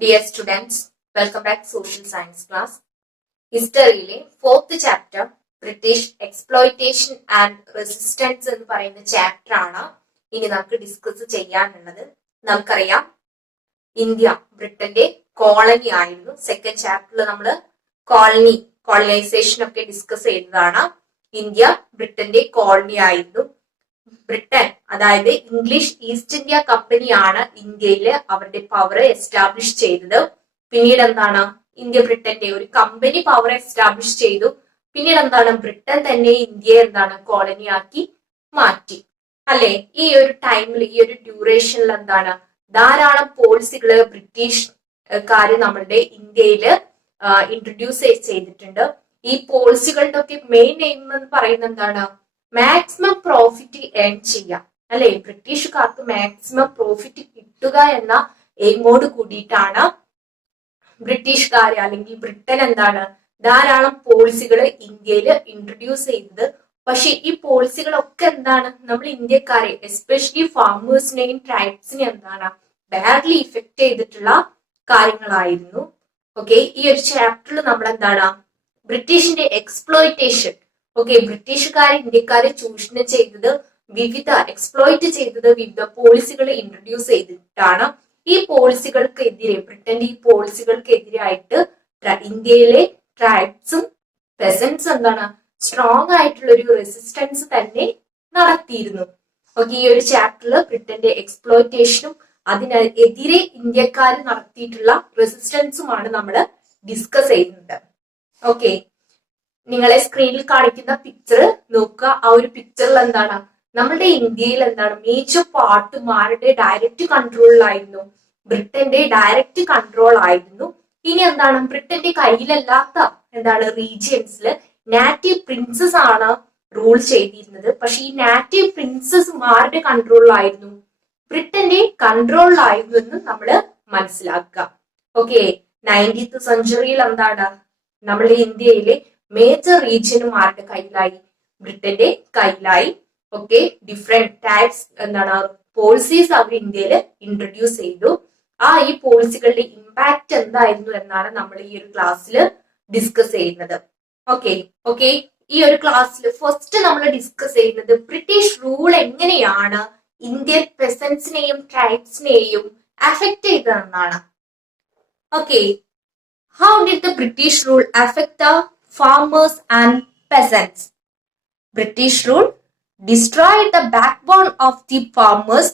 Dear students, welcome back to Social Science class. ഹിസ്റ്ററിയിലെ fourth chapter British exploitation and resistance എന്ന് പറയുന്ന chapter ആണ് ഇനി നമുക്ക് ഡിസ്കസ് ചെയ്യാനുള്ളത്. നമുക്കറിയാം ഇന്ത്യ ബ്രിട്ടന്റെ കോളനി ആയിരുന്നു. സെക്കൻഡ് ചാപ്റ്ററിൽ നമ്മൾ കോളനൈസേഷൻ ഒക്കെ ഡിസ്കസ് ചെയ്തതാണ്. ഇന്ത്യ ബ്രിട്ടന്റെ കോളനി ആയിരുന്നു. ബ്രിട്ടൻ അതായത് ഇംഗ്ലീഷ് ഈസ്റ്റ് ഇന്ത്യ കമ്പനിയാണ് ഇന്ത്യയിൽ അവരുടെ പവർ എസ്റ്റാബ്ലിഷ് ചെയ്തത്. പിന്നീട് എന്താണ് ഇന്ത്യ ബ്രിട്ടന്റെ ഒരു കമ്പനി പവർ എസ്റ്റാബ്ലിഷ് ചെയ്തു. പിന്നീട് എന്താണ് ബ്രിട്ടൻ തന്നെ ഇന്ത്യയെ എന്താണ് കോളനിയാക്കി മാറ്റി അല്ലെ. ഈ ഒരു ടൈമിൽ ഈ ഒരു ഡ്യൂറേഷനിൽ എന്താണ് ധാരാളം പോളിസികള് ബ്രിട്ടീഷുകാര് നമ്മളുടെ ഇന്ത്യയിൽ ഇൻട്രൊഡ്യൂസ് ചെയ്തിട്ടുണ്ട്. ഈ പോളിസികളുടെ ഒക്കെ മെയിൻ എയിം എന്ന് പറയുന്നത് എന്താണ്? മാക്സിമം പ്രോഫിറ്റ് ഏൺ ചെയ്യാം അല്ലെ. ബ്രിട്ടീഷുകാർക്ക് മാക്സിമം പ്രോഫിറ്റ് കിട്ടുക എന്ന എയിമോട് കൂടിയിട്ടാണ് ബ്രിട്ടീഷുകാരെ അല്ലെങ്കിൽ ബ്രിട്ടൻ എന്താണ് ധാരാളം പോളിസികൾ ഇന്ത്യയിൽ ഇൻട്രൊഡ്യൂസ് ചെയ്തത്. പക്ഷെ ഈ പോളിസികളൊക്കെ എന്താണ് നമ്മൾ ഇന്ത്യക്കാരെ എസ്പെഷ്യലി ഫാമേഴ്സിനെയും ട്രൈബ്സിനെയും എന്താണ് ബാഡ്ലി ഇഫക്ട് ചെയ്തിട്ടുള്ള കാര്യങ്ങളായിരുന്നു. ഓക്കെ, ഈ ഒരു ചാപ്റ്ററിൽ നമ്മൾ എന്താണ് ബ്രിട്ടീഷിന്റെ എക്സ്പ്ലോയിറ്റേഷൻ, ഓക്കെ, ബ്രിട്ടീഷുകാരെ ഇന്ത്യക്കാരെ ചൂഷണം ചെയ്തത് എക്സ്പ്ലോയിറ്റ് ചെയ്തത് വിവിധ പോളിസികൾ ഇൻട്രൊഡ്യൂസ് ചെയ്തിട്ടാണ്. ഈ പോളിസികൾക്കെതിരെ ബ്രിട്ടന്റെ ഈ പോളിസികൾക്കെതിരായിട്ട് ഇന്ത്യയിലെ ട്രൈബ്സും പെസൻസും എന്താണ് സ്ട്രോങ് ആയിട്ടുള്ള ഒരു റെസിസ്റ്റൻസ് തന്നെ നടത്തിയിരുന്നു. ഓക്കെ, ഈ ഒരു ചാപ്റ്ററിൽ ബ്രിട്ടന്റെ എക്സ്പ്ലോയിറ്റേഷനും അതിനെതിരെ ഇന്ത്യക്കാർ നടത്തിയിട്ടുള്ള റെസിസ്റ്റൻസുമാണ് നമ്മൾ ഡിസ്കസ് ചെയ്യുന്നത്. ഓക്കെ, നിങ്ങളെ സ്ക്രീനിൽ കാണിക്കുന്ന പിക്ചർ നോക്കുക. ആ ഒരു പിക്ചറിൽ എന്താണ് നമ്മളുടെ ഇന്ത്യയിൽ എന്താണ് മേജർ പാർട്ടും ആരുടെ ഡയറക്റ്റ് കൺട്രോളിലായിരുന്നു? ബ്രിട്ടന്റെ ഡയറക്റ്റ് കൺട്രോൾ ആയിരുന്നു. ഇനി എന്താണ് ബ്രിട്ടന്റെ കയ്യിലല്ലാത്ത എന്താണ് റീജിയൻസിൽ നാറ്റീവ് പ്രിൻസസ് ആണ് റൂൾ ചെയ്തിരുന്നത്. പക്ഷെ ഈ നാറ്റീവ് പ്രിൻസസ് ആരുടെ കൺട്രോളിലായിരുന്നു? ബ്രിട്ടന്റെ കൺട്രോളിലായിരുന്നു എന്ന് നമ്മൾ മനസ്സിലാക്കുക. ഓക്കെ, 19th സെഞ്ചുറിയിൽ എന്താണ് നമ്മളുടെ ഇന്ത്യയിലെ മേജർ റീജിയനും ആരുടെ കയ്യിലായി? ബ്രിട്ടന്റെ കയ്യിലായി. ഓക്കെ, ഡിഫറെന്റ് ടൈപ്സ് എന്താണ് പോളിസീസ് അവർ ഇന്ത്യയിൽ ഇൻട്രൊഡ്യൂസ് ചെയ്തു. ഈ പോളിസികളുടെ ഇമ്പാക്ട് എന്തായിരുന്നു എന്നാണ് നമ്മൾ ഈ ഒരു ക്ലാസ്സിൽ ഡിസ്കസ് ചെയ്യുന്നത്. ഓക്കെ, ഈ ഒരു ക്ലാസ്സിൽ ഫസ്റ്റ് നമ്മൾ ഡിസ്കസ് ചെയ്യുന്നത് ബ്രിട്ടീഷ് റൂൾ എങ്ങനെയാണ് ഇന്ത്യൻ പെസൻസിനെയും ട്രൈബ്സിനെയും അഫക്ട് ചെയ്തതെന്നാണ്. Okay, how did the British rule affect the farmers and peasants? British rule destroyed the backbone of the farmers.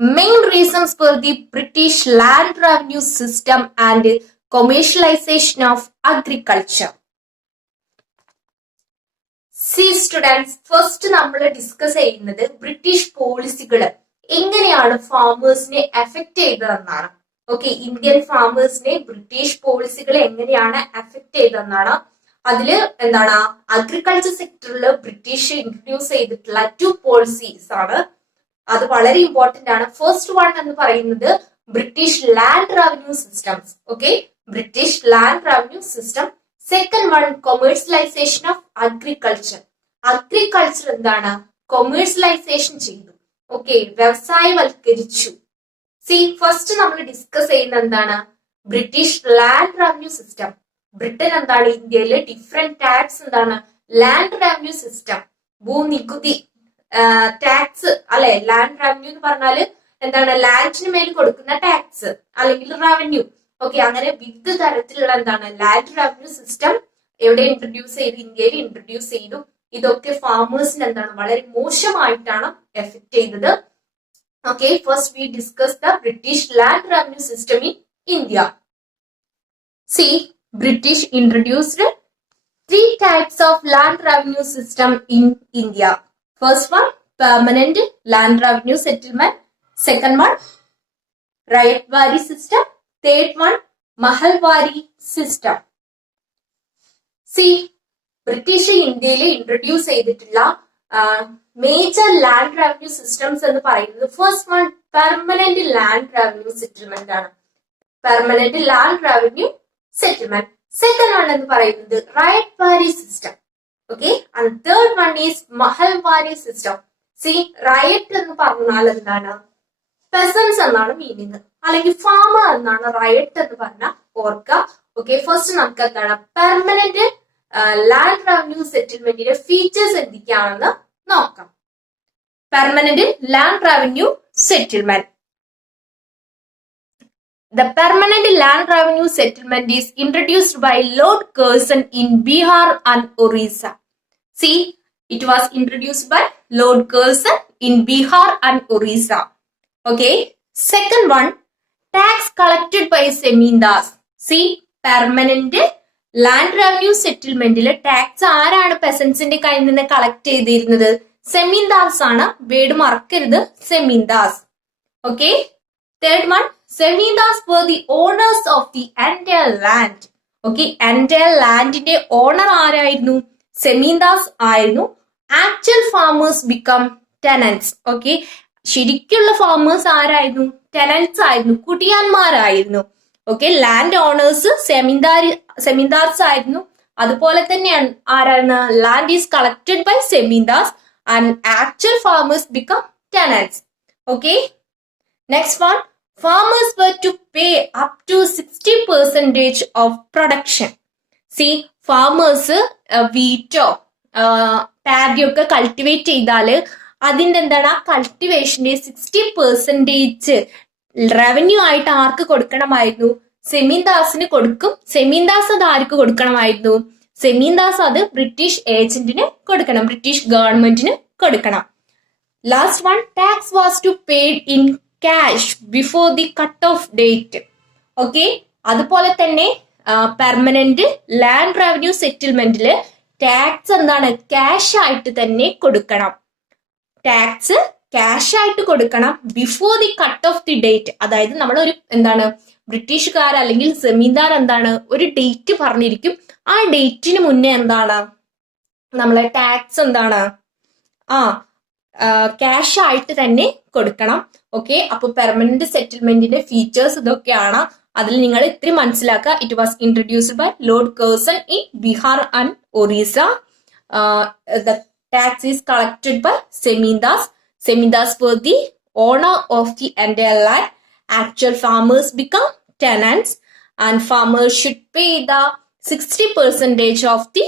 Main reasons were the British land revenue system and commercialization of agriculture. See students, first നമ്മൾ discuss ചെയ്യുന്നത് British പോളിസികൾ എങ്ങനെയാണ് ഫാമേഴ്സിനെ effect ചെയ്തതെന്നാണ്. Okay, Indian ഫാമേഴ്സിനെ British പോളിസികൾ എങ്ങനെയാണ് effect ചെയ്തതെന്നാണ്. അതില് എന്താണ് agriculture സെക്ടറിൽ British introduce ചെയ്തിട്ടുള്ള 2 പോളിസീസ് ആണ്. അത് വളരെ ഇമ്പോർട്ടന്റ് ആണ്. ഫസ്റ്റ് വൺ എന്ന് പറയുന്നത് British land revenue systems. Okay, British land revenue system. Second one commercialisation of agriculture. Agriculture എന്താണ് കൊമേഴ്സ്യലൈസേഷൻ ചെയ്തു. ഓക്കെ, വ്യവസായവൽക്കരിച്ചു. ഫസ്റ്റ് നമ്മൾ ഡിസ്കസ് ചെയ്യുന്ന എന്താണ് British land revenue system. Britain എന്താണ് ഇന്ത്യയിലെ ഡിഫറെന്റ് ടാക്സ് എന്താണ് ലാൻഡ് റവന്യൂ സിസ്റ്റം, ഭൂനികുതി ടാക്സ് അല്ലെ. ലാൻഡ് റവന്യൂ എന്ന് പറഞ്ഞാല് എന്താണ് ലാൻഡിന് മേൽ കൊടുക്കുന്ന ടാക്സ് അല്ലെങ്കിൽ റവന്യൂ. ഓക്കെ, അങ്ങനെ വിവിധ തരത്തിലുള്ള എന്താണ് ലാൻഡ് റവന്യൂ സിസ്റ്റം എവിടെ ഇൻട്രൊഡ്യൂസ് ചെയ്തു? ഇന്ത്യയിൽ ഇൻട്രൊഡ്യൂസ് ചെയ്തു. ഇതൊക്കെ ഫാമേഴ്സിന് എന്താണ് വളരെ മോശമായിട്ടാണ് എഫക്ട് ചെയ്തത്. Okay, first we discuss the British land revenue system in India. British introduced 3 types of land revenue system in India. First one, permanent land revenue settlement. Second one, Rayatwari system. Third one, Mahalwari system. British ഇന്ത്യയിൽ introduce ചെയ്തിട്ടുള്ള major land revenue systems എന്ന് പറയുന്നത് first one permanent land revenue settlement ആണ്. Permanent land revenue settlement. Second one എന്ന് പറയുന്നത് Ryotwari system. Okay, and third one is Mahalwari system. Ryot എന്ന് പറഞ്ഞാൽ എന്താണ്? പെസൻസ് എന്നാണ് മീനിങ്, അല്ലെങ്കിൽ ഫാമർ എന്നാണ് റയറ്റ് എന്ന് പറഞ്ഞാൽ ഓർക്കുക. ഓക്കെ, ഫസ്റ്റ് നമുക്ക് എന്താണ് പെർമനന്റ് ലാൻഡ് റവന്യൂ സെറ്റിൽമെന്റിന്റെ ഫീച്ചേഴ്സ് എന്തൊക്കെയാണെന്ന് നോക്കാം. Permanent land revenue settlement. The permanent land revenue settlement is introduced by Lord Curzon in Bihar and Orissa. See, it was introduced by Lord Curzon in Bihar and Orissa. Okay, second one, tax collected by Zemindars. See, permanent land revenue സെറ്റിൽമെന്റിൽ tax ആരാണ് പെസൻസിന്റെ കയ്യിൽ നിന്ന് collect ചെയ്തിരുന്നത്? സെമീന്ദാർസ് ആണ്. Word മറക്കരുത്, zamindars. Okay, third one, zamindars were the owners of the entire land. Okay, entire ലാൻഡിന്റെ owner ആരായിരുന്നു? സെമീന്ദാർസ് ആയിരുന്നു. Actual farmers become tenants. Okay, ശരിക്കുള്ള ഫാമേഴ്സ് ആരായിരുന്നു? ടെനൻസ് ആയിരുന്നു, കുടിയാന്മാരായിരുന്നു. ഓക്കെ, ലാൻഡ് ഓണേഴ്സ് സെമീന്ദാർസ് ആയിരുന്നു. അതുപോലെ തന്നെയാണ് ആരാണ്? Land is collected by zamindars and actual farmers become tenants. Okay, next one, farmers were to pay up to 60% of production. See, farmers വീറ്റോ പാഡിയോ ഒക്കെ കൾട്ടിവേറ്റ് ചെയ്താല് അതിന്റെ എന്താണ് ആ കൾട്ടിവേഷന്റെ 60% റവന്യൂ ആയിട്ട് ആർക്ക് കൊടുക്കണമായിരുന്നു? സെമീന്ദാസിന് കൊടുക്കും. സെമീന്ദാസ് അത് ആർക്ക് കൊടുക്കണമായിരുന്നു? സെമീന്ദാസ് അത് ബ്രിട്ടീഷ് ഏജന്റിന് കൊടുക്കണം, ബ്രിട്ടീഷ് ഗവൺമെന്റിന് കൊടുക്കണം. Last one, tax was to paid in cash before the cut off date. Okay, അതുപോലെ തന്നെ പെർമനന്റ് ലാൻഡ് റവന്യൂ സെറ്റിൽമെന്റില് ടാക്സ് എന്താണ്? ക്യാഷ് ആയിട്ട് തന്നെ കൊടുക്കണം. ടാക്സ് ക്യാഷ് ആയിട്ട് കൊടുക്കണം before the cut off the date. അതായത് നമ്മൾ ഒരു എന്താണ് ബ്രിട്ടീഷുകാർ അല്ലെങ്കിൽ സെമീന്ദാർ എന്താണ് ഒരു ഡേറ്റ് പറഞ്ഞിരിക്കും. ആ ഡേറ്റിന് മുന്നേ എന്താണ് നമ്മളെ ടാക്സ് എന്താണ് ക്യാഷ് ആയിട്ട് തന്നെ കൊടുക്കണം. ഓക്കെ, അപ്പൊ പെർമനന്റ് സെറ്റിൽമെന്റിന്റെ ഫീച്ചേഴ്സ് ഇതൊക്കെയാണ്. അതിൽ നിങ്ങൾ ഇത്തിരി മനസ്സിലാക്കുക. It was introduced by Lord Curzon in Bihar and Orissa. The tax is collected by zamindars. Zemindars were the owner of the entire land. Actual farmers become tenants, and farmers should pay the 60% of the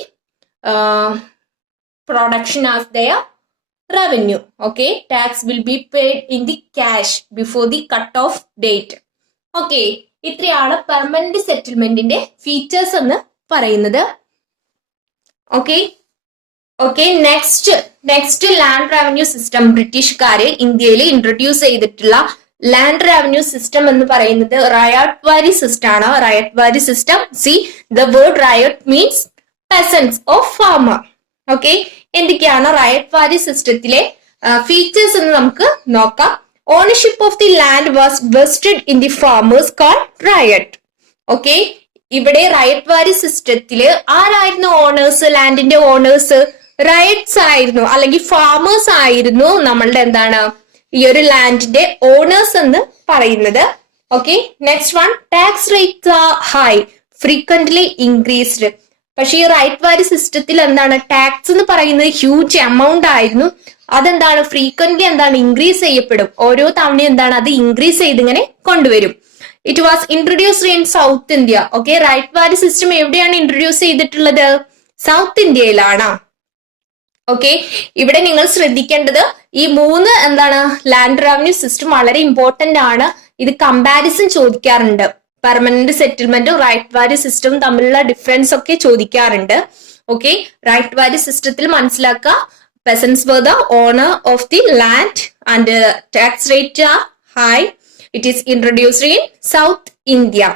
production as their revenue. Okay, tax will be paid in the cash before the cut-off date. Okay, ഇത്രയാണ് permanent സെറ്റിൽമെന്റിന്റെ features എന്ന് പറയുന്നത്. Okay, okay, next land revenue system ബ്രിട്ടീഷുകാര് ഇന്ത്യയിൽ introduce ചെയ്തിട്ടുള്ള land revenue system എന്ന് പറയുന്നത് riot വാരി സിസ്റ്റം ആണ്. Ryotwari system, see the word ryot means peasants of farmer. Okay, എന്തൊക്കെയാണ് റയോട്ട് വാരി സിസ്റ്റത്തിലെ ഫീച്ചേഴ്സ് എന്ന് നമുക്ക് നോക്കാം. Ownership of the land was vested in the farmers called ryot. Okay, ഇവിടെ റയോട്ട് വാരി സിസ്റ്റത്തില് ആരായിരുന്നു ഓണേഴ്സ്? ലാൻഡിന്റെ ഓണേഴ്സ് റൈറ്റ്സ് ആയിരുന്നു, അല്ലെങ്കിൽ ഫാമേഴ്സ് ആയിരുന്നു നമ്മളുടെ എന്താണ് ഈ ഒരു ലാൻഡിന്റെ ഓണേഴ്സ് എന്ന് പറയുന്നത്. Okay, next one, tax rates R high frequently increased. പക്ഷെ ഈ റൈറ്റ് വാരി സിസ്റ്റത്തിൽ എന്താണ് ടാക്സ് എന്ന് പറയുന്നത് ഹ്യൂജ് എമൗണ്ട് ആയിരുന്നു. അതെന്താണ് ഫ്രീക്വന്റ്ലി എന്താണ് ഇൻക്രീസ് ചെയ്യപ്പെടും. ഓരോ തവണയും എന്താണ് അത് ഇൻക്രീസ് ചെയ്ത് ഇങ്ങനെ കൊണ്ടുവരും. It was introduced in South India. Okay, ryotwari system എവിടെയാണ് ഇൻട്രൊഡ്യൂസ് ചെയ്തിട്ടുള്ളത്? സൗത്ത് ഇന്ത്യയിലാണ്. ഓക്കെ, ഇവിടെ നിങ്ങൾ ശ്രദ്ധിക്കേണ്ടത് ഈ മൂന്ന് എന്താണ് ലാൻഡ് റവന്യൂ സിസ്റ്റം വളരെ ഇമ്പോർട്ടന്റ് ആണ്. ഇത് കമ്പാരിസൺ ചോദിക്കാറുണ്ട്. പെർമനന്റ് സെറ്റിൽമെന്റും റൈറ്റ് വാരി സിസ്റ്റവും തമ്മിലുള്ള ഡിഫറൻസ് ഒക്കെ ചോദിക്കാറുണ്ട്. ഓക്കെ, റൈറ്റ് വാരി സിസ്റ്റത്തിൽ മനസ്സിലാക്കുക, പെസൻസ് were the owner of the land and tax rate are high. It is introduced in South India.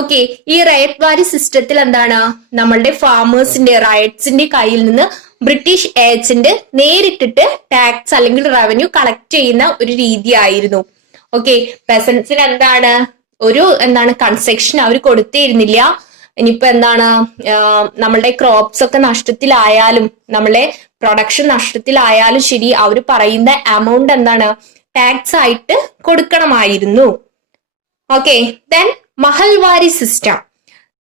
Okay, ഈ റൈറ്റ് വാരി സിസ്റ്റത്തിൽ എന്താണ് നമ്മളുടെ ഫാമേഴ്സിന്റെ റൈറ്റ്സിന്റെ കയ്യിൽ നിന്ന് ബ്രിട്ടീഷ് ഏജന്റ് നേരിട്ടിട്ട് ടാക്സ് അല്ലെങ്കിൽ റവന്യൂ കളക്ട് ചെയ്യുന്ന ഒരു രീതിയായിരുന്നു. ഓക്കെ, പെസൻസിന് എന്താണ് ഒരു കൺസെഷൻ അവർ കൊടുത്തിരുന്നില്ല. ഇനിയിപ്പോ എന്താണ് നമ്മളുടെ ക്രോപ്സ് ഒക്കെ നഷ്ടത്തിലായാലും നമ്മളുടെ പ്രൊഡക്ഷൻ നഷ്ടത്തിലായാലും ശരി, അവർ പറയുന്ന എമൗണ്ട് എന്താണ് ടാക്സ് ആയിട്ട് കൊടുക്കണമായിരുന്നു. Okay, then Mahalwari system.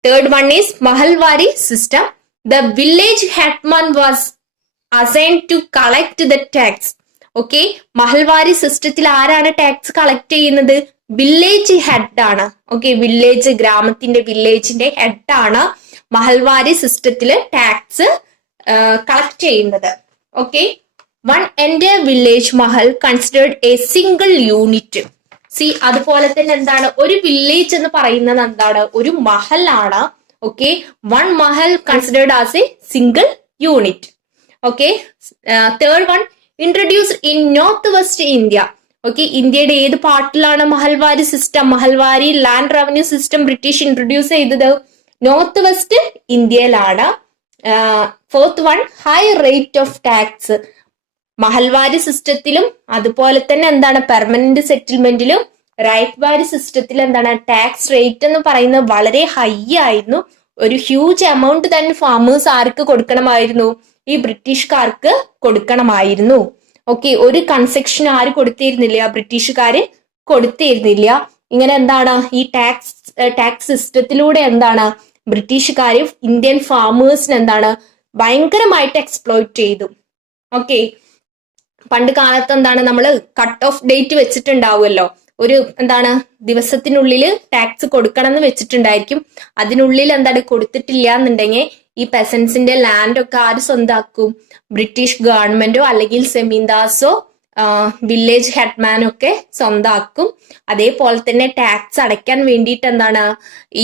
Third one is Mahalwari system. The village headman was assigned to collect the tax. Okay, Mahalwari സിസ്റ്റത്തിൽ ആരാണ് ടാക്സ് കളക്ട് ചെയ്യുന്നത്? വില്ലേജ് ഹെഡ് ആണ്. ഓക്കെ, വില്ലേജ്, ഗ്രാമത്തിന്റെ വില്ലേജിന്റെ ഹെഡ് ആണ് മഹൽവാരി സിസ്റ്റത്തില് ടാക്സ് കളക്ട് ചെയ്യുന്നത്. ഓക്കെ, വൺ എൻ്റെ village mahal considered a single unit. See, അതുപോലെ തന്നെ എന്താണ് ഒരു വില്ലേജ് എന്ന് പറയുന്നത്? എന്താണ്? ഒരു മഹൽ ആണ്. Okay, one mahal considered as a single unit. Okay, third one, introduced in north west India. Okay, ഇന്ത്യയുടെ ഏത് പാർട്ടിലാണ് Mahalwari system, Mahalwari land revenue system British introduce ചെയ്തത്? നോർത്ത് വെസ്റ്റ് ഇന്ത്യയിലാണ്. Fourth one, high rate of tax. Mahalwari സിസ്റ്റത്തിലും അതുപോലെ തന്നെ എന്താണ് പെർമനന്റ് സെറ്റിൽമെന്റിലും റൈറ്റ് വാരി സിസ്റ്റത്തിൽ എന്താണ് ടാക്സ് റേറ്റ് എന്ന് പറയുന്നത് വളരെ ഹൈ ആയിരുന്നു. ഒരു ഹ്യൂജ് എമൗണ്ട് തന്നെ ഫാമേഴ്സ് ആർക്ക് കൊടുക്കണമായിരുന്നു? ഈ ബ്രിട്ടീഷുകാർക്ക് കൊടുക്കണമായിരുന്നു. ഓക്കെ, ഒരു കൺസെഷൻ ആര് കൊടുത്തിരുന്നില്ല? ബ്രിട്ടീഷുകാര് കൊടുത്തിരുന്നില്ല. ഇങ്ങനെ എന്താണ് ഈ ടാക്സ് സിസ്റ്റത്തിലൂടെ എന്താണ് ബ്രിട്ടീഷുകാര് ഇന്ത്യൻ ഫാമേഴ്സിന് എന്താണ് ഭയങ്കരമായിട്ട് എക്സ്പ്ലോയിറ്റ് ചെയ്തു. ഓക്കെ, പണ്ട് കാലത്ത് എന്താണ് നമ്മൾ കട്ട് ഓഫ് ഡേറ്റ് വെച്ചിട്ടുണ്ടാവുമല്ലോ, ഒരു എന്താണ് ദിവസത്തിനുള്ളിൽ ടാക്സ് കൊടുക്കണം എന്ന് വെച്ചിട്ടുണ്ടായിരിക്കും. അതിനുള്ളിൽ എന്താണ് കൊടുത്തിട്ടില്ല എന്നുണ്ടെങ്കിൽ ഈ പെസൻസിന്റെ ലാൻഡ് ഒക്കെ ആര് സ്വന്താക്കും? ബ്രിട്ടീഷ് ഗവൺമെന്റോ അല്ലെങ്കിൽ സെമീന്ദാസോ വില്ലേജ് ഹെഡ്മാനോ ഒക്കെ സ്വന്താക്കും. അതേപോലെ തന്നെ ടാക്സ് അടയ്ക്കാൻ വേണ്ടിയിട്ട് എന്താണ്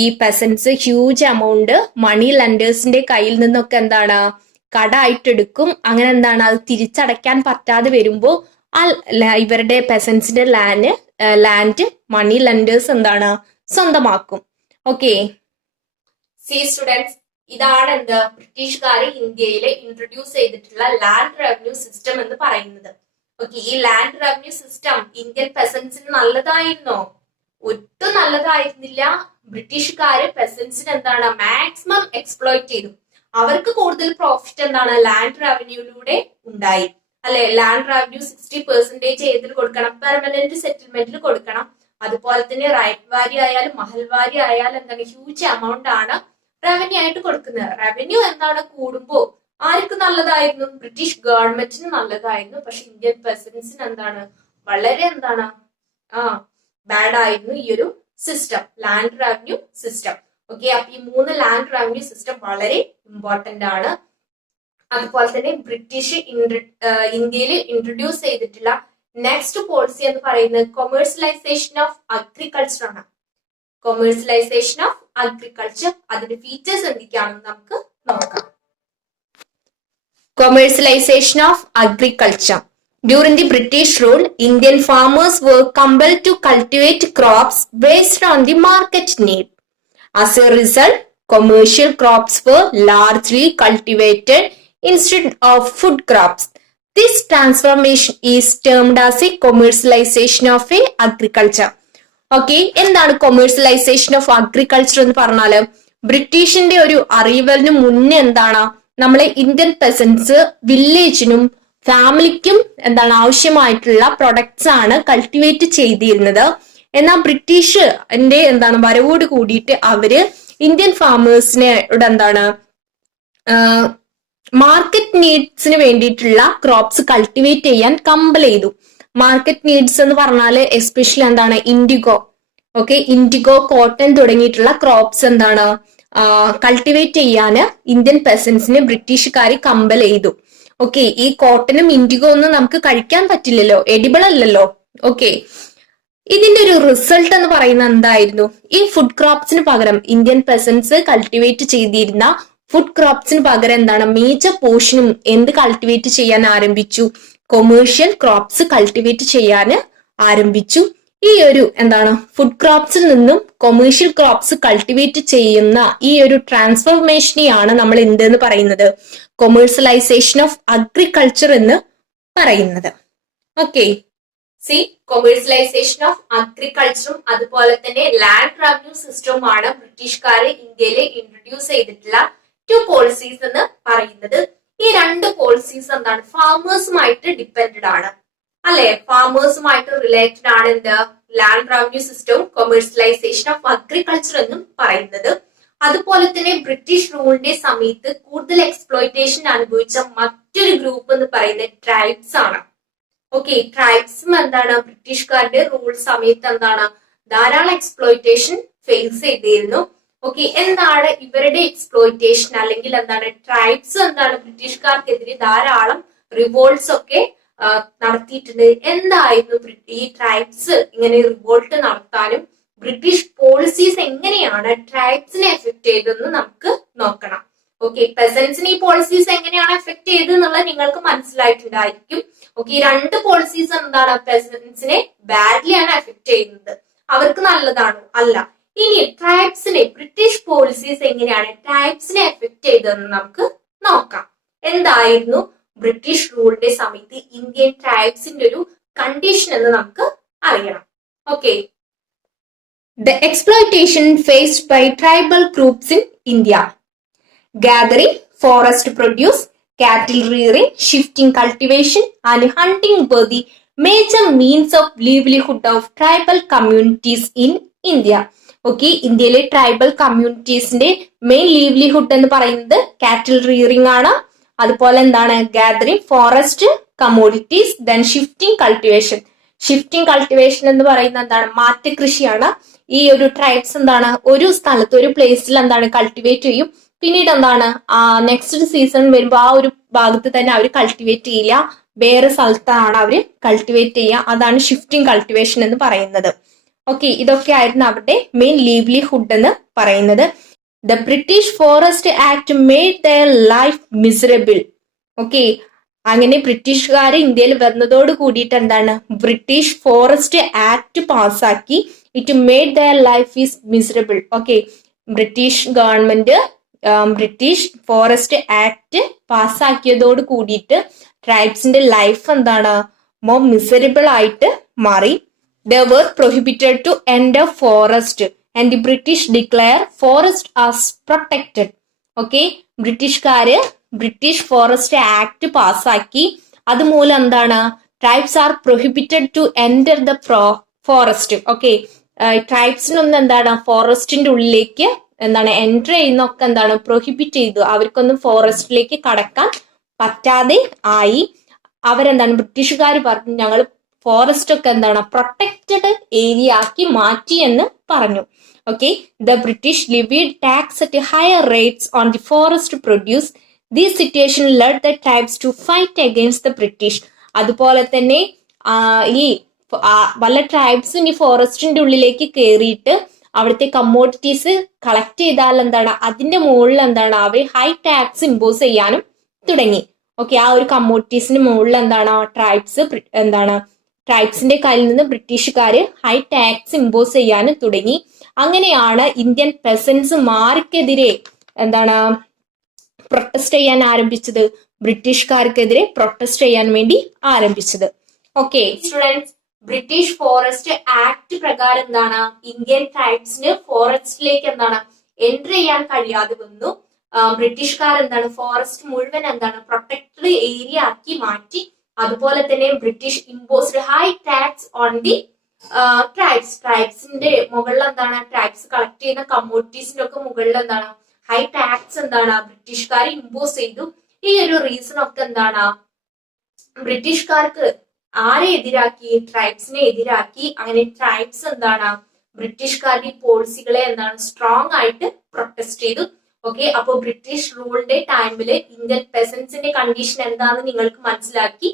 ഈ പെസൻസ് ഹ്യൂജ് എമൗണ്ട് മണി ലെൻഡേഴ്സിന്റെ കയ്യിൽ നിന്നൊക്കെ എന്താണ് കടായിട്ടെടുക്കും. അങ്ങനെ എന്താണ് അത് തിരിച്ചടയ്ക്കാൻ പറ്റാതെ വരുമ്പോൾ ആ ഇവരുടെ പെസൻസിന്റെ ലാൻഡ് മണി ലെൻഡേഴ്സ് എന്താണ് സ്വന്തമാക്കും. ഓക്കെ, സി സ്റ്റുഡൻസ്, ഇതാണ് എന്ത് ബ്രിട്ടീഷുകാർ ഇന്ത്യയിൽ ഇൻട്രൊഡ്യൂസ് ചെയ്തിട്ടുള്ള ലാൻഡ് റവന്യൂ സിസ്റ്റം എന്ന് പറയുന്നത്. ഓക്കെ, ഈ ലാൻഡ് റവന്യൂ സിസ്റ്റം ഇന്ത്യൻ പെസൻസിന് നല്ലതായിരുന്നോ? ഒട്ടും നല്ലതായിരുന്നില്ല. ബ്രിട്ടീഷുകാര് പെസൻസിന് എന്താണ് മാക്സിമം എക്സ്പ്ലോയിറ്റ് ചെയ്തു. അവർക്ക് കൂടുതൽ പ്രോഫിറ്റ് എന്താണ് ലാൻഡ് റവന്യൂയിലൂടെ ഉണ്ടായി, അല്ലെ? ലാൻഡ് റവന്യൂ 60% ഏതിൽ കൊടുക്കണം? പെർമനന്റ് സെറ്റിൽമെന്റിൽ കൊടുക്കണം. അതുപോലെ തന്നെ റൈറ്റ് വാരി ആയാലും മഹൽവാരി ആയാലും എന്താണ് ഹ്യൂജ് എമൗണ്ട് ആണ് റവന്യൂ ആയിട്ട് കൊടുക്കുന്നത്. റവന്യൂ എന്താണ് കൂടുമ്പോ ആർക്ക് നല്ലതായിരുന്നു? ബ്രിട്ടീഷ് ഗവൺമെന്റിന് നല്ലതായിരുന്നു. പക്ഷെ ഇന്ത്യൻ പെസൻസിന് എന്താണ് വളരെ എന്താണ് ബാഡ് ആയിരുന്നു ഈ ഒരു system, land revenue system. Okay, അപ്പൊ ഈ 3 ലാൻഡ് റവന്യൂ സിസ്റ്റം വളരെ ഇമ്പോർട്ടന്റ് ആണ്. അതുപോലെ തന്നെ ബ്രിട്ടീഷ് ഇന്ത്യയിൽ ഇൻട്രൊഡ്യൂസ് ചെയ്തിട്ടുള്ള നെക്സ്റ്റ് പോളിസി എന്ന് പറയുന്നത് കൊമേഴ്സ്യലൈസേഷൻ ഓഫ് അഗ്രികൾച്ചർ ആണ്. കൊമേഴ്സ്യലൈസേഷൻ ഓഫ് അഗ്രികൾച്ചർ, അതിന്റെ ഫീച്ചേഴ്സ് എന്തൊക്കെയാണെന്ന് നമുക്ക് നോക്കാം. Commercialization of agriculture. During the British rule, Indian farmers were compelled to cultivate crops based on the market need. As a result, commercial crops were largely cultivated instead of food crops. This transformation is termed as a commercialization of agriculture. Okay, എന്താണ് commercialisation of agriculture എന്ന് പറഞ്ഞാല്? ബ്രിട്ടീഷിന്റെ ഒരു അറിവലിന് മുന്നേ എന്താണ് നമ്മളെ Indian പെസൻസ് വില്ലേജിനും ഫാമിലിക്കും എന്താണ് ആവശ്യമായിട്ടുള്ള പ്രൊഡക്ട്സ് ആണ് കൾട്ടിവേറ്റ് ചെയ്തിരുന്നത്. എന്നാൽ ബ്രിട്ടീഷിന്റെ എന്താണ് വരവോട് കൂടിയിട്ട് അവര് ഇന്ത്യൻ ഫാമേഴ്സിനോട് എന്താണ് മാർക്കറ്റ് നീഡ്സിന് വേണ്ടിയിട്ടുള്ള ക്രോപ്സ് കൾട്ടിവേറ്റ് ചെയ്യാൻ കമ്പൽ ചെയ്തു. മാർക്കറ്റ് നീഡ്സ് എന്ന് പറഞ്ഞാല് എസ്പെഷ്യലി എന്താണ് ഇൻഡിഗോ, ഓക്കെ, ഇൻഡിഗോ, കോട്ടൺ തുടങ്ങിയിട്ടുള്ള ക്രോപ്സ് എന്താണ് കൾട്ടിവേറ്റ് ചെയ്യാന് ഇന്ത്യൻ പെസൻസിനെ ബ്രിട്ടീഷുകാർ കമ്പൽ ചെയ്തു. ഓക്കെ, ഈ കോട്ടനും ഇൻഡിഗോ ഒന്നും നമുക്ക് കഴിക്കാൻ പറ്റില്ലല്ലോ, എഡിബിൾ അല്ലല്ലോ. ഓക്കെ, ഇതിന്റെ ഒരു റിസൾട്ട് എന്ന് പറയുന്നത് എന്തായിരുന്നു? ഈ ഫുഡ് ക്രോപ്സിന് പകരം ഇന്ത്യൻ പെസൻസ് കൾട്ടിവേറ്റ് ചെയ്തിരുന്ന ഫുഡ് ക്രോപ്സിന് പകരം എന്താണ് മേജർ പോർഷനും എന്ത് കൾട്ടിവേറ്റ് ചെയ്യാൻ ആരംഭിച്ചു? കൊമേഴ്ഷ്യൽ ക്രോപ്സ് കൾട്ടിവേറ്റ് ചെയ്യാൻ ആരംഭിച്ചു. ഈ ഒരു എന്താണ് ഫുഡ് ക്രോപ്സിൽ നിന്നും കൊമേഴ്ഷ്യൽ ക്രോപ്സ് കൾട്ടിവേറ്റ് ചെയ്യുന്ന ഈ ഒരു ട്രാൻസ്ഫോർമേഷനെയാണ് നമ്മൾ എന്തെന്ന് പറയുന്നത്? കൊമേഴ്സ്യലൈസേഷൻ ഓഫ് അഗ്രികൾച്ചർ എന്ന് പറയുന്നത്. ഓക്കെ, സി, കൊമേഴ്സ്യലൈസേഷൻ ഓഫ് അഗ്രികൾച്ചറും അതുപോലെ തന്നെ ലാൻഡ് റവന്യൂ സിസ്റ്റവുമാണ് ബ്രിട്ടീഷുകാർ ഇന്ത്യയിൽ ഇൻട്രൊഡ്യൂസ് ചെയ്തിട്ടുള്ള 2 പോളിസീസ് എന്ന് പറയുന്നത്. ഈ 2 പോളിസീസ് എന്താണ് ഫാമേഴ്സുമായിട്ട് ഡിപ്പെൻഡഡ് ആണ്, അല്ലെ? ഫാമേഴ്സുമായിട്ട് റിലേറ്റഡ് ആണ് എന്ത് ലാൻഡ് റവന്യൂ സിസ്റ്റവും കൊമേഴ്സ്യലൈസേഷൻ ഓഫ് അഗ്രികൾച്ചർ എന്നും പറയുന്നത്. അതുപോലെ തന്നെ ബ്രിട്ടീഷ് റൂളിന്റെ സമയത്ത് കൂടുതൽ എക്സ്പ്ലോയിറ്റേഷൻ അനുഭവിച്ച മറ്റൊരു ഗ്രൂപ്പ് എന്ന് പറയുന്നത് ട്രൈബ്സ് ആണ്. ഓക്കെ, ട്രൈബ്സും എന്താണ് ബ്രിട്ടീഷുകാരുടെ റൂൾ സമയത്ത് എന്താണ് ധാരാളം എക്സ്പ്ലോയിറ്റേഷൻ ഫേസ് ചെയ്തിരുന്നു. ഓക്കെ, എന്താണ് ഇവരുടെ എക്സ്പ്ലോയിറ്റേഷൻ അല്ലെങ്കിൽ എന്താണ് ട്രൈബ്സ് എന്താണ് ബ്രിട്ടീഷുകാർക്കെതിരെ ധാരാളം റിവോൾട്ട്സ് ഒക്കെ നടത്തിയിട്ടുണ്ട്. എന്തായിരുന്നു ഈ ട്രൈബ്സ് ഇങ്ങനെ റിവോൾട്ട് നടത്താനും ബ്രിട്ടീഷ് പോളിസീസ് എങ്ങനെയാണ് ട്രൈബ്സിനെ എഫക്ട് ചെയ്തതെന്ന് നമുക്ക് നോക്കണം. ഓക്കെ, പെസൻസിന് ഈ പോളിസീസ് എങ്ങനെയാണ് എഫക്ട് ചെയ്തത് എന്നുള്ളത് നിങ്ങൾക്ക് മനസ്സിലായിട്ടുണ്ടായിരിക്കും. ഓക്കെ, രണ്ട് പോളിസീസ് എന്താണ് പെസൻസിനെ ബാഡ്ലി ആണ് എഫക്ട് ചെയ്യുന്നത്. അവർക്ക് നല്ലതാണോ? അല്ല. ഇനി ട്രൈബ്സിനെ ബ്രിട്ടീഷ് പോളിസീസ് എങ്ങനെയാണ് ട്രൈബ്സിനെ എഫക്ട് ചെയ്തതെന്ന് നമുക്ക് നോക്കാം. എന്തായിരുന്നു ബ്രിട്ടീഷ് റൂളിന്റെ സമയത്ത് ഇന്ത്യൻ ട്രൈബ്സിന്റെ ഒരു കണ്ടീഷൻ എന്ന് നമുക്ക് അറിയണം. Okay, the exploitation faced by tribal groups in India. Gathering forest produce, cattle rearing, shifting cultivation and hunting were the major means of livelihood of tribal communities in India. Okay, ഇന്ത്യയിലെ tribal കമ്മ്യൂണിറ്റീസിന്റെ main livelihood എന്ന് പറയുന്നത് കാറ്റിൽ rearing ആണ്. അതുപോലെ എന്താണ് gathering forest commodities, then shifting cultivation. Shifting cultivation എന്ന് പറയുന്നത് എന്താണ് മാറ്റകൃഷിയാണ്. ഈ ഒരു ട്രൈബ്സ് എന്താണ് ഒരു സ്ഥലത്ത് ഒരു പ്ലേസിൽ എന്താണ് കൾട്ടിവേറ്റ് ചെയ്യും, പിന്നീട് എന്താണ് നെക്സ്റ്റ് സീസൺ വരുമ്പോൾ ആ ഒരു ഭാഗത്ത് തന്നെ അവർ കൾട്ടിവേറ്റ് ചെയ്യില്ല, വേറെ സ്ഥലത്താണ് അവർ കൾട്ടിവേറ്റ് ചെയ്യുക. അതാണ് ഷിഫ്റ്റിംഗ് കൾട്ടിവേഷൻ എന്ന് പറയുന്നത്. ഓക്കെ, ഇതൊക്കെ ആയിരുന്നു അവരുടെ മെയിൻ ലീവ്ലിഹുഡ് എന്ന് പറയുന്നത്. The British forest act made their life miserable. Okay, അങ്ങനെ ബ്രിട്ടീഷുകാർ ഇന്ത്യയിൽ വന്നതോട് കൂടിയിട്ട് എന്താണ് ബ്രിട്ടീഷ് ഫോറസ്റ്റ് ആക്ട് പാസ്സാക്കി. It made their life is miserable. Okay, British government British forest act പാസ്സാക്കിയതോട് കൂടിയിട്ട് ട്രൈബ്സിന്റെ ലൈഫ് എന്താണ് മോർ മിസറബിൾ ആയിട്ട് മാറി. They were prohibited to enter forest and the British declare forest as protected. Okay, ബ്രിട്ടീഷുകാര് British forest act പാസ്സാക്കി. അതുമൂലം എന്താണ് tribes are prohibited to enter the forest. Okay, ട്രൈബ്സിനൊന്നും എന്താണ് ഫോറസ്റ്റിന്റെ ഉള്ളിലേക്ക് എന്താണ് എൻറ്റർ ചെയ്യുന്നൊക്കെ എന്താണ് പ്രൊഹിബിറ്റ് ചെയ്തു. അവർക്കൊന്നും ഫോറസ്റ്റിലേക്ക് കടക്കാൻ പറ്റാതെ ആയി. അവരെന്താണ് ബ്രിട്ടീഷുകാർ പറഞ്ഞു ഞങ്ങൾ ഫോറസ്റ്റ് ഒക്കെ എന്താണ് പ്രൊട്ടക്റ്റഡ് ഏരിയ ആക്കി മാറ്റി എന്ന് പറഞ്ഞു. Okay, the British levied tax at higher rates on the forest produce. This situation led the tribes to fight against the British. അതുപോലെ തന്നെ ഈ പല ട്രൈബ്സും ഈ ഫോറസ്റ്റിന്റെ ഉള്ളിലേക്ക് കയറിയിട്ട് അവിടുത്തെ കമ്മോഡിറ്റീസ് കളക്ട് ചെയ്താൽ എന്താണ് അതിന്റെ മുകളിൽ എന്താണ് അവർ ഹൈ ടാക്സ് ഇമ്പോസ് ചെയ്യാനും തുടങ്ങി. ഓക്കെ, ആ ഒരു കമ്മോഡിറ്റീസിന് മുകളിൽ എന്താണ് ട്രൈബ്സ് എന്താണ് ട്രൈബ്സിന്റെ കയ്യിൽ നിന്ന് ബ്രിട്ടീഷുകാര് ഹൈ ടാക്സ് ഇമ്പോസ് ചെയ്യാനും തുടങ്ങി. അങ്ങനെയാണ് ഇന്ത്യൻ പെസൻസ് മാർക്കെതിരെ എന്താണ് പ്രൊട്ടസ്റ്റ് ചെയ്യാൻ ആരംഭിച്ചത്, ബ്രിട്ടീഷുകാർക്കെതിരെ പ്രൊട്ടസ്റ്റ് ചെയ്യാൻ വേണ്ടി ആരംഭിച്ചത്. Okay students, British forest act പ്രകാരം എന്താണ് ഇന്ത്യൻ ട്രൈബ്സിന് ഫോറസ്റ്റിലേക്ക് എന്താണ് എൻട്രി ചെയ്യാൻ കഴിയാതെ വന്നു. ബ്രിട്ടീഷുകാർ എന്താണ് ഫോറസ്റ്റ് മുഴുവൻ എന്താണ് പ്രൊട്ടക്റ്റഡ് ഏരിയ ആക്കി മാറ്റി. അതുപോലെ തന്നെ British imposed high tax on the tribes. ട്രൈബ്സിന്റെ മുകളിൽ എന്താണ് ട്രൈബ്സ് കളക്ട് ചെയ്യുന്ന കമ്മോഡിറ്റീസിന്റെ ഒക്കെ മുകളിൽ എന്താണ് ഹൈ ടാക്സ് എന്താണ് ബ്രിട്ടീഷുകാർ ഇമ്പോസ് ചെയ്തു. ഈ ഒരു റീസൺ ഒക്കെ എന്താണ് ബ്രിട്ടീഷുകാർക്ക് ആരെ എതിരാക്കി, ട്രൈബ്സിനെ എതിരാക്കി. അങ്ങനെ ട്രൈബ്സ് എന്താണ് ബ്രിട്ടീഷുകാരുടെ പോളിസികളെ എന്താണ് സ്ട്രോങ് ആയിട്ട് പ്രൊട്ടസ്റ്റ് ചെയ്തു. ഓക്കെ, അപ്പോ ബ്രിട്ടീഷ് റൂളിന്റെ ടൈമില് ഇന്ത്യൻ പെസൻസിന്റെ കണ്ടീഷൻ എന്താണെന്ന് നിങ്ങൾക്ക് മനസ്സിലാക്കി.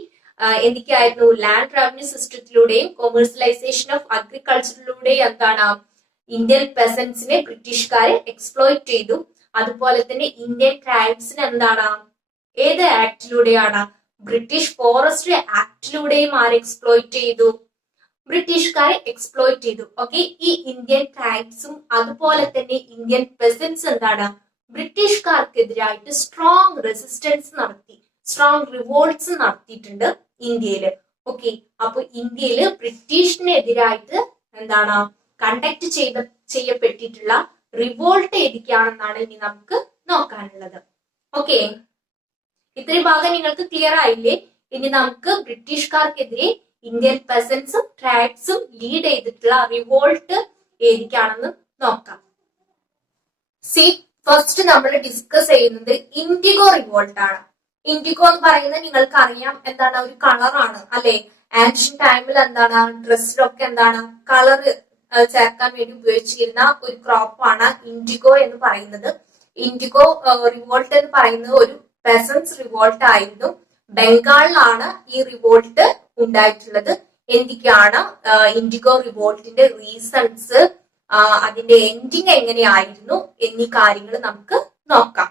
എന്തൊക്കെയായിരുന്നു ലാൻഡ് റവന്യൂ സിസ്റ്റത്തിലൂടെയും കൊമേഴ്സ്യലൈസേഷൻ ഓഫ് അഗ്രികൾച്ചറിലൂടെയും എന്താണ് ഇന്ത്യൻ പെസൻസിനെ ബ്രിട്ടീഷുകാരെ എക്സ്പ്ലോയിറ്റ് ചെയ്തു. അതുപോലെ തന്നെ ഇന്ത്യൻ ട്രൈബ്സിന് എന്താണ് ഏത് ആക്ടിലൂടെയാണ് ബ്രിട്ടീഷ് ഫോറസ്റ്റ് ആക്ടിലൂടെയും ആര് എക്സ്പ്ലോയിറ്റ് ചെയ്തു, ബ്രിട്ടീഷുകാരെ എക്സ്പ്ലോയിറ്റ് ചെയ്തു. ഓക്കെ, ഈ ഇന്ത്യൻ ട്രൈബ്സും അതുപോലെ തന്നെ ഇന്ത്യൻ പെസൻസ് എന്താണ് ബ്രിട്ടീഷുകാർക്കെതിരായിട്ട് സ്ട്രോങ് റെസിസ്റ്റൻസ് നടത്തി, സ്ട്രോങ് റിവോൾട്ട്സ് നടത്തിയിട്ടുണ്ട് ഇന്ത്യയില്. ഓക്കെ, അപ്പൊ ഇന്ത്യയില് ബ്രിട്ടീഷിനെതിരായിട്ട് എന്താണ് കണ്ടക്ട് ചെയ്യപ്പെട്ടിട്ടുള്ള റിവോൾട്ട് ഏതൊക്കെയാണെന്നാണ് ഇനി നമുക്ക് നോക്കാനുള്ളത്. ഓക്കെ, ഇത്രയും ഭാഗം നിങ്ങൾക്ക് ക്ലിയർ ആയില്ലേ? ഇനി നമുക്ക് ബ്രിട്ടീഷുകാർക്കെതിരെ ഇന്ത്യൻ പെസൻസും ട്രൈബ്സും ലീഡ് ചെയ്തിട്ടുള്ള റിവോൾട്ട് ഏതൊക്കെയാണെന്ന് നോക്കാം. സി ഫസ്റ്റ് നമ്മൾ ഡിസ്കസ് ചെയ്യുന്നത് ഇൻഡിഗോ റിവോൾട്ട് ആണ്. ഇൻഡിഗോ എന്ന് പറയുന്നത് നിങ്ങൾക്ക് അറിയാം എന്താണ്, ഒരു കളറാണ് അല്ലെ. ആൻഷ്യൻ ടൈമിൽ എന്താണ് ഡ്രസ്സിലൊക്കെ എന്താണ് കളർ ചേർക്കാൻ വേണ്ടി ഉപയോഗിച്ചിരുന്ന ഒരു ക്രോപ്പാണ് ഇൻഡിഗോ എന്ന് പറയുന്നത്. ഇൻഡിഗോ റിവോൾട്ട് എന്ന് പറയുന്നത് ഒരു പെസൻസ് റിവോൾട്ട് ആയിരുന്നു. ബംഗാളിലാണ് ഈ റിവോൾട്ട് ഉണ്ടായിട്ടുള്ളത്. എന്തൊക്കെയാണ് ഇൻഡിഗോ റിവോൾട്ടിന്റെ റീസൺസ്, അതിന്റെ എൻഡിങ് എങ്ങനെയായിരുന്നു എന്നീ കാര്യങ്ങൾ നമുക്ക് നോക്കാം.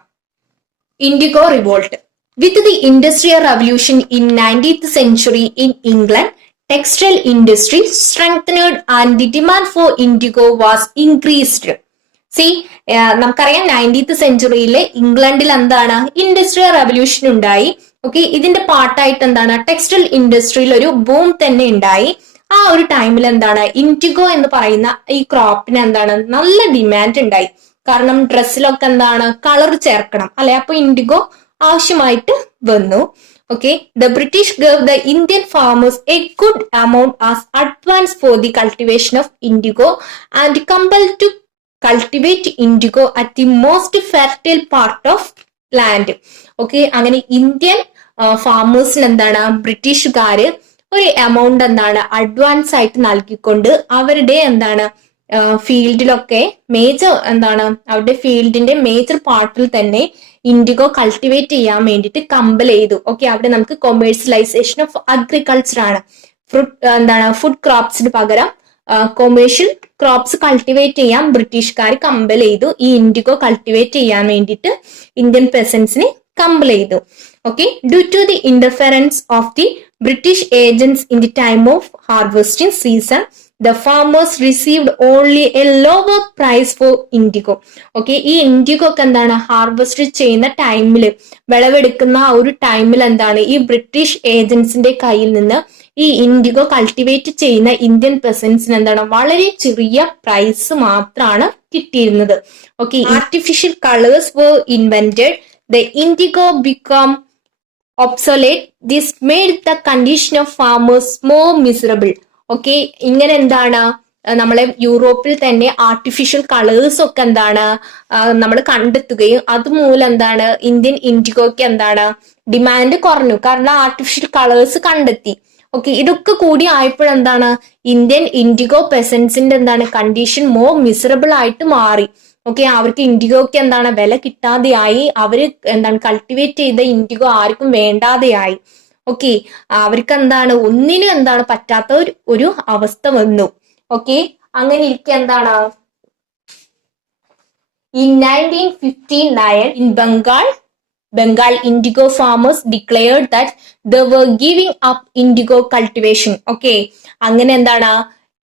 IndiGo revolt. With the Industrial Revolution in 19th century in England, textile industry strengthened and the demand for indigo was increased. See, നമുക്കറിയാം 19th സെഞ്ചുറിയിലെ ഇംഗ്ലണ്ടിൽ എന്താണ് ഇൻഡസ്ട്രിയൽ റവല്യൂഷൻ ഉണ്ടായി. ഓക്കെ, ഇതിന്റെ പാർട്ടായിട്ട് എന്താണ് ടെക്സ്റ്റൈൽ ഇൻഡസ്ട്രിയിൽ ഒരു ബൂം തന്നെ ഉണ്ടായി. ആ ഒരു ടൈമിൽ എന്താണ് ഇൻഡിഗോ എന്ന് പറയുന്ന ഈ ക്രോപ്പിന് എന്താണ് നല്ല ഡിമാൻഡ് ഉണ്ടായി. കാരണം ഡ്രസ്സിലൊക്കെ എന്താണ് കളർ ചേർക്കണം അല്ലെ, അപ്പൊ ഇൻഡിഗോ ആവശ്യമായിട്ട് വന്നു. Okay, the British gov the Indian farmers A good amount as advance for the cultivation of indigo and compelled to cultivate indigo at the most fertile part of land. Okay, അങ്ങനെ Indian ഫാമേഴ്സിന് എന്താണ് ബ്രിട്ടീഷുകാര് ഒരു amount എന്താണ് advance ആയിട്ട് നൽകിക്കൊണ്ട് അവരുടെ എന്താണ് ഫീൽഡിലൊക്കെ major എന്താണ് അവരുടെ ഫീൽഡിന്റെ മേജർ പാർട്ടിൽ തന്നെ ഇൻഡിഗോ കൾട്ടിവേറ്റ് ചെയ്യാൻ വേണ്ടിയിട്ട് കമ്പൽ ചെയ്തു. ഓക്കെ, അവിടെ നമുക്ക് കൊമേഴ്സ്യലൈസേഷൻ ഓഫ് അഗ്രികൾച്ചർ ആണ്. ഫുഡ് ക്രോപ്സിന് പകരം കൊമേഴ്ഷ്യൽ ക്രോപ്സ് കൾട്ടിവേറ്റ് ചെയ്യാൻ ബ്രിട്ടീഷുകാർ കമ്പൽ ചെയ്തു. ഈ ഇൻഡിഗോ കൾട്ടിവേറ്റ് ചെയ്യാൻ വേണ്ടിയിട്ട് ഇന്ത്യൻ പെസൻസിനെ കമ്പൽ ചെയ്തു. Okay, due to the interference of the British agents in the time of harvesting season, the farmers received only a lower price for indigo. Okay, ഈ indigo ഒക്കെ എന്താണ് harvest ചെയ്യുന്ന ടൈമില്, വിളവെടുക്കുന്ന ആ ഒരു ടൈമിൽ എന്താണ് ഈ ബ്രിട്ടീഷ് ഏജൻസിന്റെ കയ്യിൽ നിന്ന് ഈ ഇൻഡിഗോ കൾട്ടിവേറ്റ് ചെയ്യുന്ന ഇന്ത്യൻ പെസൻസിന് എന്താണ് വളരെ ചെറിയ പ്രൈസ് മാത്രമാണ് കിട്ടിയിരുന്നത്. Okay, artificial colours were invented, the indigo become obsolete. This made the condition of farmers more miserable. Okay, ഇങ്ങനെ എന്താണ് നമ്മളെ യൂറോപ്പിൽ തന്നെ ആർട്ടിഫിഷ്യൽ കളേഴ്സ് ഒക്കെ എന്താണ് നമ്മൾ കണ്ടെത്തുകയും അതുമൂലം എന്താണ് ഇന്ത്യൻ ഇൻഡിഗോയ്ക്ക് എന്താണ് ഡിമാൻഡ് കുറഞ്ഞു. കാരണം ആർട്ടിഫിഷ്യൽ കളേഴ്സ് കണ്ടെത്തി. ഓക്കെ, ഇതൊക്കെ കൂടി ആയപ്പോഴെന്താണ് ഇന്ത്യൻ ഇൻഡിഗോ പെസൻസിന്റെ എന്താണ് കണ്ടീഷൻ മോർ മിസറബിൾ ആയിട്ട് മാറി. ഓക്കെ, അവർക്ക് ഇൻഡിഗോയ്ക്ക് എന്താണ് വില കിട്ടാതെയായി. അവര് എന്താണ് കൾട്ടിവേറ്റ് ചെയ്ത ഇൻഡിഗോ ആർക്കും വേണ്ടാതെയായി. ഓക്കെ, അവർക്ക് എന്താണ് ഒന്നിനും എന്താണ് പറ്റാത്ത ഒരു അവസ്ഥ വന്നു. ഓക്കെ, അങ്ങനെ ഇരിക്കെ എന്താണ് in 1959 in Bengal indigo farmers declared that they were giving up indigo cultivation. Okay, അങ്ങനെ എന്താണ്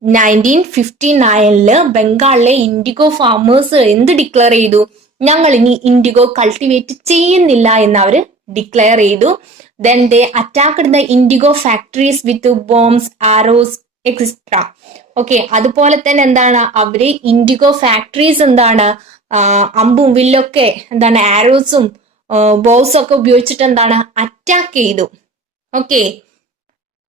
1959 ബംഗാളിലെ ഇൻഡിഗോ ഫാമേഴ്സ് എന്ത് ഡിക്ലെയർ ചെയ്തു? ഞങ്ങൾ ഇനി ഇൻഡിഗോ കൾട്ടിവേറ്റ് ചെയ്യുന്നില്ല എന്ന് അവര് ഡിക്ലെയർ ചെയ്തു. Then they attacked the indigo factories with bombs, arrows, etc. Okay, അതുപോലെ തന്നെ എന്താണ് അവര് ഇൻഡിഗോ ഫാക്ടറീസ് എന്താണ് അമ്പും വില്ലൊക്കെ എന്താണ് ആരോസും ബോസും ഒക്കെ ഉപയോഗിച്ചിട്ട് എന്താണ് അറ്റാക്ക് ചെയ്തു. Okay,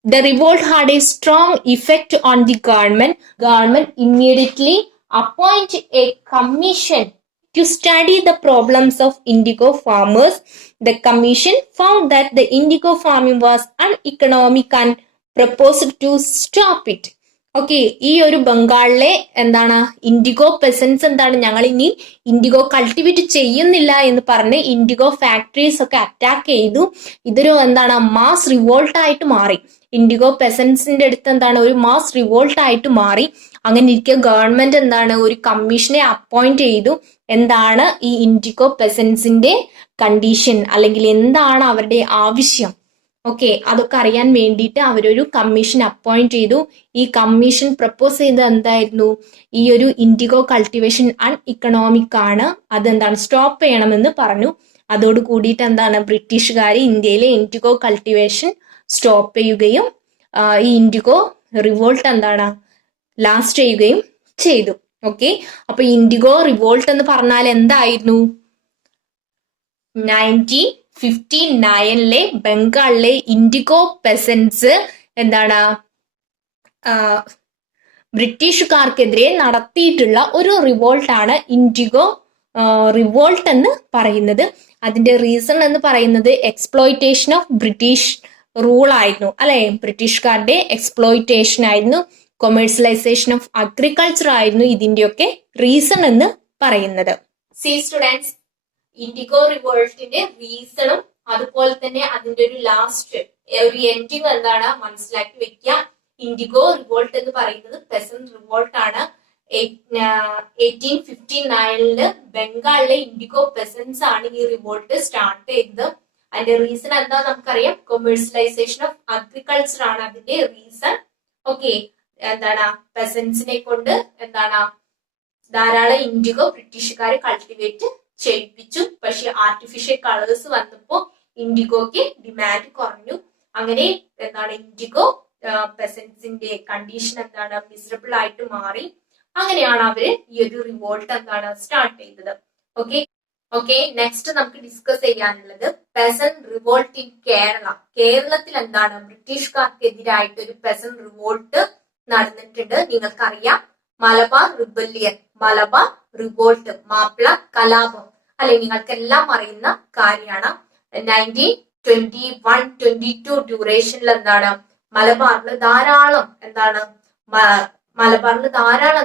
the revolt had a strong effect on the government. Government immediately appointed a commission to study the problems of indigo farmers. The commission found that the indigo farming was uneconomic and proposed to stop it. Okay, ഈ ഒരു ബംഗാളിലെ എന്താണ് IndiGo പെസൻസ് എന്താണ് ഞങ്ങൾ ഇനി IndiGo cultivate ചെയ്യുന്നില്ല എന്ന് പറഞ്ഞ് ഇൻഡിഗോ ഫാക്ടറീസ് ഒക്കെ അറ്റാക്ക് ചെയ്തു. ഇതൊരു എന്താണ് മാസ് റിവോൾട്ട് ആയിട്ട് മാറി. ഇൻഡിഗോ പെസൻസിന്റെ അടുത്ത് എന്താണ് ഒരു മാസ് റിവോൾട്ട് ആയിട്ട് മാറി. അങ്ങനെ ഇരിക്കെ ഗവൺമെന്റ് എന്താണ് ഒരു കമ്മീഷനെ അപ്പോയിന്റ് ചെയ്തു. എന്താണ് ഈ ഇൻഡിഗോ പെസൻസിന്റെ കണ്ടീഷൻ അല്ലെങ്കിൽ എന്താണ് അവരുടെ ആവശ്യം, ഓക്കെ, അതൊക്കെ അറിയാൻ വേണ്ടിയിട്ട് അവരൊരു കമ്മീഷൻ അപ്പോയിന്റ് ചെയ്തു. ഈ കമ്മീഷൻ പ്രപ്പോസ് ചെയ്തത് എന്തായിരുന്നു? ഈ ഒരു ഇൻഡിഗോ കൾട്ടിവേഷൻ അൺഇക്കണോമിക് ആണ്, അതെന്താണ് സ്റ്റോപ്പ് ചെയ്യണമെന്ന് പറഞ്ഞു. അതോട് കൂടിയിട്ട് എന്താണ് ബ്രിട്ടീഷുകാർ ഇന്ത്യയിലെ ഇൻഡിഗോ കൾട്ടിവേഷൻ സ്റ്റോപ്പ് ചെയ്യുകയും ഈ ഇൻഡിഗോ റിവോൾട്ട് എന്താണ് ലാസ്റ്റ് ചെയ്യുകയും ചെയ്തു. ഓക്കെ, അപ്പൊ ഇൻഡിഗോ റിവോൾട്ട് എന്ന് പറഞ്ഞാൽ എന്തായിരുന്നു? 1959 ബംഗാളിലെ ഇൻഡിഗോ പെസൻസ് എന്താണ് ബ്രിട്ടീഷുകാർക്കെതിരെ നടത്തിയിട്ടുള്ള ഒരു റിവോൾട്ടാണ് ഇൻഡിഗോ റിവോൾട്ട് എന്ന് പറയുന്നത്. അതിന്റെ റീസൺ എന്ന് പറയുന്നത് എക്സ്പ്ലോയിറ്റേഷൻ ഓഫ് ബ്രിട്ടീഷ് റൂൾ ആയിരുന്നു അല്ലെ, ബ്രിട്ടീഷുകാരുടെ എക്സ്പ്ലോയിറ്റേഷൻ ആയിരുന്നു, കൊമേഴ്സ്യലൈസേഷൻ ഓഫ് അഗ്രികൾച്ചർ ആയിരുന്നു ഇതിന്റെയൊക്കെ റീസൺ എന്ന് പറയുന്നത്. സി സ്റ്റുഡൻസ്, ഇൻഡിഗോ റിവോൾട്ടിന്റെ റീസണും അതുപോലെ തന്നെ അതിന്റെ ഒരു ലാസ്റ്റ് ഒരു എൻഡിങ് എന്താണ് മനസ്സിലാക്കി വെക്കുക. ഇൻഡിഗോ റിവോൾട്ട് എന്ന് പറയുന്നത് പെസന്റ് റിവോൾട്ട് ആണ്. 1859 ബംഗാളിലെ ഇൻഡിഗോ പെസൻസ് ആണ് ഈ റിവോൾട്ട് സ്റ്റാർട്ട് ചെയ്തത്. അതിന്റെ റീസൺ എന്താ നമുക്കറിയാം, കൊമേഴ്സ്യലൈസേഷൻ ഓഫ് അഗ്രികൾച്ചർ ആണ് അതിന്റെ റീസൺ. ഓക്കെ, എന്താണ് പെസൻസിനെ കൊണ്ട് എന്താണ് ധാരാളം ഇൻഡിഗോ ബ്രിട്ടീഷുകാർ കൾട്ടിവേറ്റ് ചെയ്യിപ്പിച്ചു. പക്ഷെ ആർട്ടിഫിഷ്യൽ കളേഴ്സ് വന്നപ്പോ ഇൻഡിഗോക്ക് ഡിമാൻഡ് കുറഞ്ഞു. അങ്ങനെ എന്താണ് ഇൻഡിഗോ പെസൻസിന്റെ കണ്ടീഷൻ എന്താണ് മിസറബിൾ ആയിട്ട് മാറി. അങ്ങനെയാണ് അവര് ഈ ഒരു റിവോൾട്ട് എന്താണ് സ്റ്റാർട്ട് ചെയ്തത്. ഓക്കെ, നെക്സ്റ്റ് നമുക്ക് ഡിസ്കസ് ചെയ്യാനുള്ളത് പെസന്റ് റിവോൾട്ട് ഇൻ കേരള. കേരളത്തിൽ എന്താണ് ബ്രിട്ടീഷുകാർക്കെതിരായിട്ട് ഒരു പെസന്റ് റിവോൾട്ട് നടന്നിട്ടുണ്ട്. നിങ്ങൾക്കറിയാം മലബാർ റിബല്യൻ, മലബാർ റിവോൾട്ട്, മാപ്പിള കലാപം അല്ലെ, നിങ്ങൾക്കെല്ലാം അറിയുന്ന കാര്യമാണ്. 1921-22 ഡ്യൂറേഷനിൽ എന്താണ് മലബാറിൽ ധാരാളം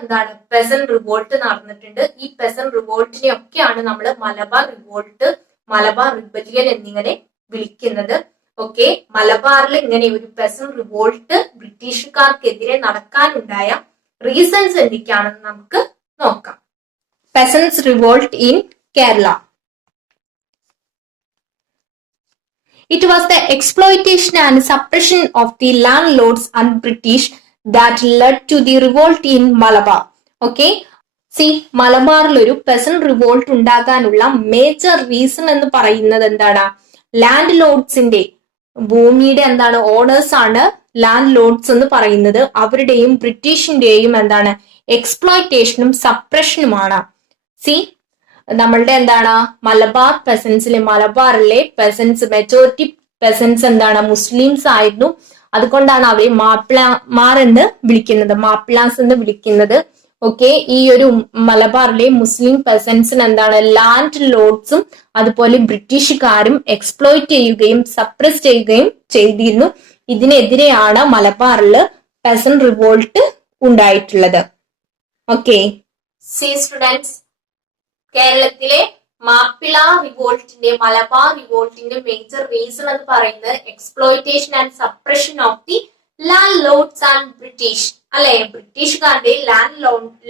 എന്താണ് പെസന്റ് റിവോൾട്ട് നടന്നിട്ടുണ്ട്. ഈ പെസന്റ് റിവോൾട്ടിനെ ഒക്കെയാണ് നമ്മൾ മലബാർ റിവോൾട്ട്, മലബാർ റിബല്യൻ എന്നിങ്ങനെ വിളിക്കുന്നത്. ഓക്കെ, മലബാറിൽ ഇങ്ങനെ ഒരു പെസന്റ് റിവോൾട്ട് ബ്രിട്ടീഷുകാർക്കെതിരെ നടക്കാനുണ്ടായ റീസൺസ് എന്തൊക്കെയാണെന്ന് നമുക്ക് നോക്കാം. പെസൻസ് revolt in Kerala. It was the exploitation and suppression of the landlords and British that led to the revolt in Malabar. Okay, see, മലബാറിൽ ഒരു പെസന്റ് റിവോൾട്ട് ഉണ്ടാകാനുള്ള മേജർ റീസൺ എന്ന് പറയുന്നത് എന്താണ്, ലാൻഡ് ലോഡ്സിന്റെ ഭൂമിയുടെ എന്താണ് ഓണേഴ്സ് ആണ് ലാൻഡ് ലോഡ്സ് എന്ന് പറയുന്നത്. അവരുടെയും ബ്രിട്ടീഷിന്റെയും എന്താണ് എക്സ്പ്ലോയിറ്റേഷനും സപ്രഷനുമാണ്. സി, നമ്മളുടെ എന്താണ് മലബാർ പെസൻസിലെ മലബാറിലെ പെസൻസ് മെജോറിറ്റി പെസൻസ് എന്താണ് മുസ്ലിംസ് ആയിരുന്നു. അതുകൊണ്ടാണ് അവരെ മാപ്പിളമാർ എന്ന് വിളിക്കുന്നത്, മാപ്പിളാസ് എന്ന് വിളിക്കുന്നത്. ഓക്കെ, ഈ ഒരു മലബാറിലെ മുസ്ലിം പെസൻസിന് എന്താണ് ലാൻഡ് ലോഡ്സും അതുപോലെ ബ്രിട്ടീഷുകാരും എക്സ്പ്ലോയിറ്റ് ചെയ്യുകയും സപ്രസ് ചെയ്യുകയും ചെയ്തിരുന്നു. ഇതിനെതിരെയാണ് മലബാറിൽ പെസന്റ് റിവോൾട്ട് ഉണ്ടായിട്ടുള്ളത്. ഓക്കെ, സി സ്റ്റുഡൻസ്, കേരളത്തിലെ മാപ്പിള റിവോൾട്ടിന്റെ മലബാർ റിവോൾട്ടിന്റെ മേജർ റീസൺ എന്ന് പറയുന്നത് exploitation and suppression of the landlords and British അല്ലെ, ബ്രിട്ടീഷുകാരുടെ ലാൻഡ്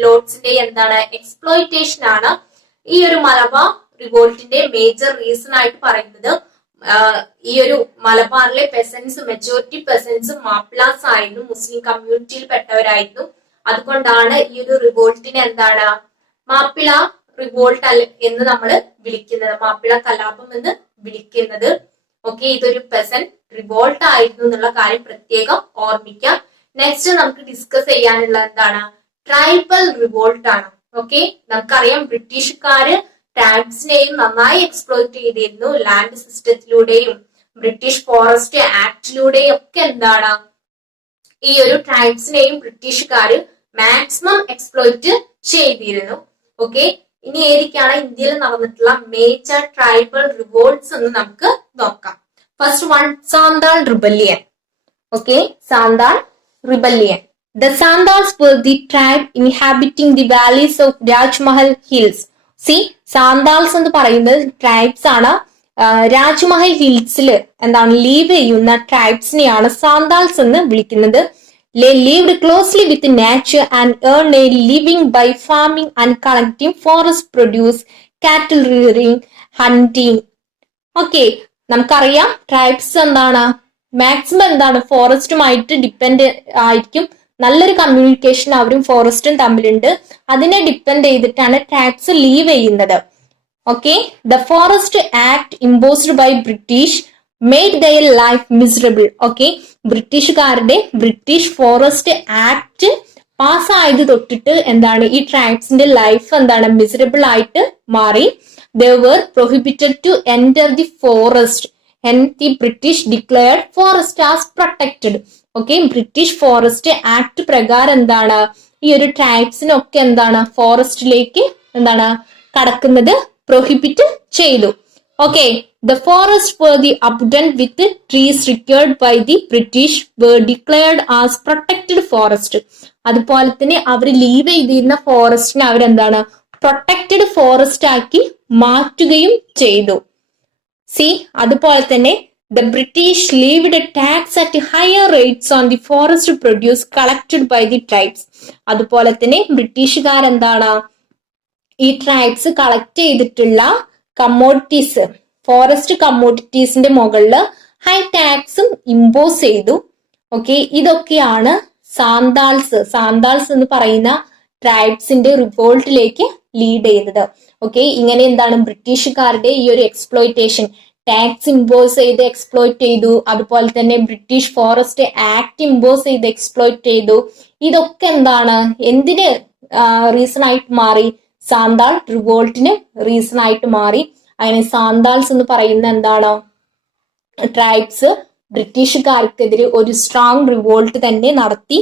ലോഡ്സിന്റെ എന്താണ് എക്സ്പ്ലോയിറ്റേഷൻ ആണ് ഈ ഒരു മലബാർ റിവോൾട്ടിന്റെ മേജർ റീസൺ ആയിട്ട് പറയുന്നത്. ഈ ഒരു മലബാറിലെ പെസൻസ് മെജോറിറ്റി പെസൻസ് മാപ്പിളാസ് ആയിരുന്നു, മുസ്ലിം കമ്മ്യൂണിറ്റിയിൽ പെട്ടവരായിരുന്നു. അതുകൊണ്ടാണ് ഈ ഒരു റിവോൾട്ടിനെ എന്താണ് മാപ്പിള റിവോൾട്ട് എന്ന് നമ്മൾ വിളിക്കുന്നത്, മാപ്പിള കലാപം എന്ന് വിളിക്കുന്നത്. ഓക്കെ, ഇതൊരു പെസന്റ് റിവോൾട്ട് ആയിരുന്നു എന്നുള്ള കാര്യം പ്രത്യേകം ഓർമ്മിക്കാം. നെക്സ്റ്റ് നമുക്ക് ഡിസ്കസ് ചെയ്യാനുള്ള എന്താണ് ട്രൈബൽ റിവോൾട്ട് ആണ്. ഓക്കെ, നമുക്കറിയാം ബ്രിട്ടീഷുകാര് ട്രൈബ്സിനെയും നന്നായി എക്സ്പ്ലോയിറ്റ് ചെയ്തിരുന്നു. ലാൻഡ് സിസ്റ്റത്തിലൂടെയും ബ്രിട്ടീഷ് ഫോറസ്റ്റ് ആക്ടിലൂടെയും ഒക്കെ എന്താണ് ഈ ഒരു ട്രൈബ്സിനെയും ബ്രിട്ടീഷുകാര് മാക്സിമം എക്സ്പ്ലോയിറ്റ് ചെയ്തിരുന്നു. ഓക്കെ, ഇനി ഏതൊക്കെയാണ് ഇന്ത്യയിൽ നടന്നിട്ടുള്ള മേജർ ട്രൈബൽ റിവോൾട്ട്സ് എന്ന് നമുക്ക് നോക്കാം. First one, Santhal rebellion. Okay, Santhal rebellion. The Santals were the tribe inhabiting the valleys of Rajmahal Hills. C, Santhals എന്ന് പറയുന്നത് ട്രൈബ്സ് ആണ്. രാജ്മഹൽ ഹിൽസിൽ എന്താണ് ലീവ് ചെയ്യുന്ന ട്രൈബ്സിനെയാണ് സാന്താൾസ് എന്ന് വിളിക്കുന്നത്. They lived closely with nature and earned a living by farming and collecting forest produce, cattle rearing, hunting. Okay, നമുക്കറിയാം tribes എന്താണ് maximum എന്താണ് ഫോറസ്റ്റുമായിട്ട് ഡിപ്പെൻഡ് ആയിരിക്കും. നല്ലൊരു കമ്മ്യൂണിക്കേഷൻ അവരും ഫോറസ്റ്റും തമ്മിലുണ്ട്. അതിനെ ഡിപ്പെൻഡ് ചെയ്തിട്ടാണ് ട്രൈബ്സ് ലീവ് ചെയ്യുന്നത്. Okay, the forest act imposed by British made their life miserable. Okay, ബ്രിട്ടീഷുകാരുടെ ബ്രിട്ടീഷ് ഫോറസ്റ്റ് ആക്ട് പാസ്സായത് തൊട്ടിട്ട് എന്താണ് ഈ ട്രൈബ്സിന്റെ ലൈഫ് എന്താണ് മിസറബിൾ ആയിട്ട് മാറി. They were prohibited to enter the forest and the British declared forest as protected. Okay, British forest act പ്രകാരം എന്താണ് ഈ ഒരു ട്രൈബ്സിനൊക്കെ എന്താണ് ഫോറസ്റ്റിലേക്ക് എന്താണ് കടക്കുന്നത് പ്രൊഹിബിറ്റ് ചെയ്തു. Okay, the forests were the abundant with trees required by the British were declared as protected forest. അതുപോലെ തന്നെ അവർ ലീവ് ചെയ്തിരുന്ന ഫോറസ്റ്റിനെ അവരെന്താണ് പ്രൊട്ടക്റ്റഡ് ഫോറസ്റ്റ് ആക്കി മാറ്റുകയും ചെയ്തു. സി, അതുപോലെ തന്നെ the British levied a tax at higher rates on the forest produce collected by the tribes. അതുപോലെ തന്നെ ബ്രിട്ടീഷുകാരെന്താണ് ഈ ട്രൈബ്സ് കളക്ട് ചെയ്തിട്ടുള്ള കമ്മോഡിറ്റീസ്, ഫോറസ്റ്റ് കമ്മോഡിറ്റീസിന്റെ മുകളിൽ ഹൈ ടാക്സും ഇമ്പോസ് ചെയ്തു. ഓക്കെ, ഇതൊക്കെയാണ് സാന്താൾസ് എന്ന് പറയുന്ന ട്രൈബ്സിന്റെ റിവോൾട്ടിലേക്ക് ലീഡ് ചെയ്തത്. ഓക്കെ, ഇങ്ങനെ എന്താണ് ബ്രിട്ടീഷുകാരുടെ ഈ ഒരു എക്സ്പ്ലോയിറ്റേഷൻ, ടാക്സ് ഇമ്പോസ് ചെയ്ത് എക്സ്പ്ലോയിറ്റ് ചെയ്തു, അതുപോലെ തന്നെ ബ്രിട്ടീഷ് ഫോറസ്റ്റ് ആക്ട് ഇമ്പോസ് ചെയ്ത് എക്സ്പ്ലോയിറ്റ് ചെയ്തു. ഇതൊക്കെ എന്താണ് എന്തിന് റീസൺ ആയിട്ട് മാറി? സാന്താൾ റിവോൾട്ടിന് റീസൺ ആയിട്ട് മാറി. അങ്ങനെ സാന്താൾസ് എന്ന് പറയുന്ന എന്താണ് ട്രൈബ്സ് ബ്രിട്ടീഷുകാർക്കെതിരെ ഒരു സ്ട്രോങ് റിവോൾട്ട് തന്നെ നടത്തി.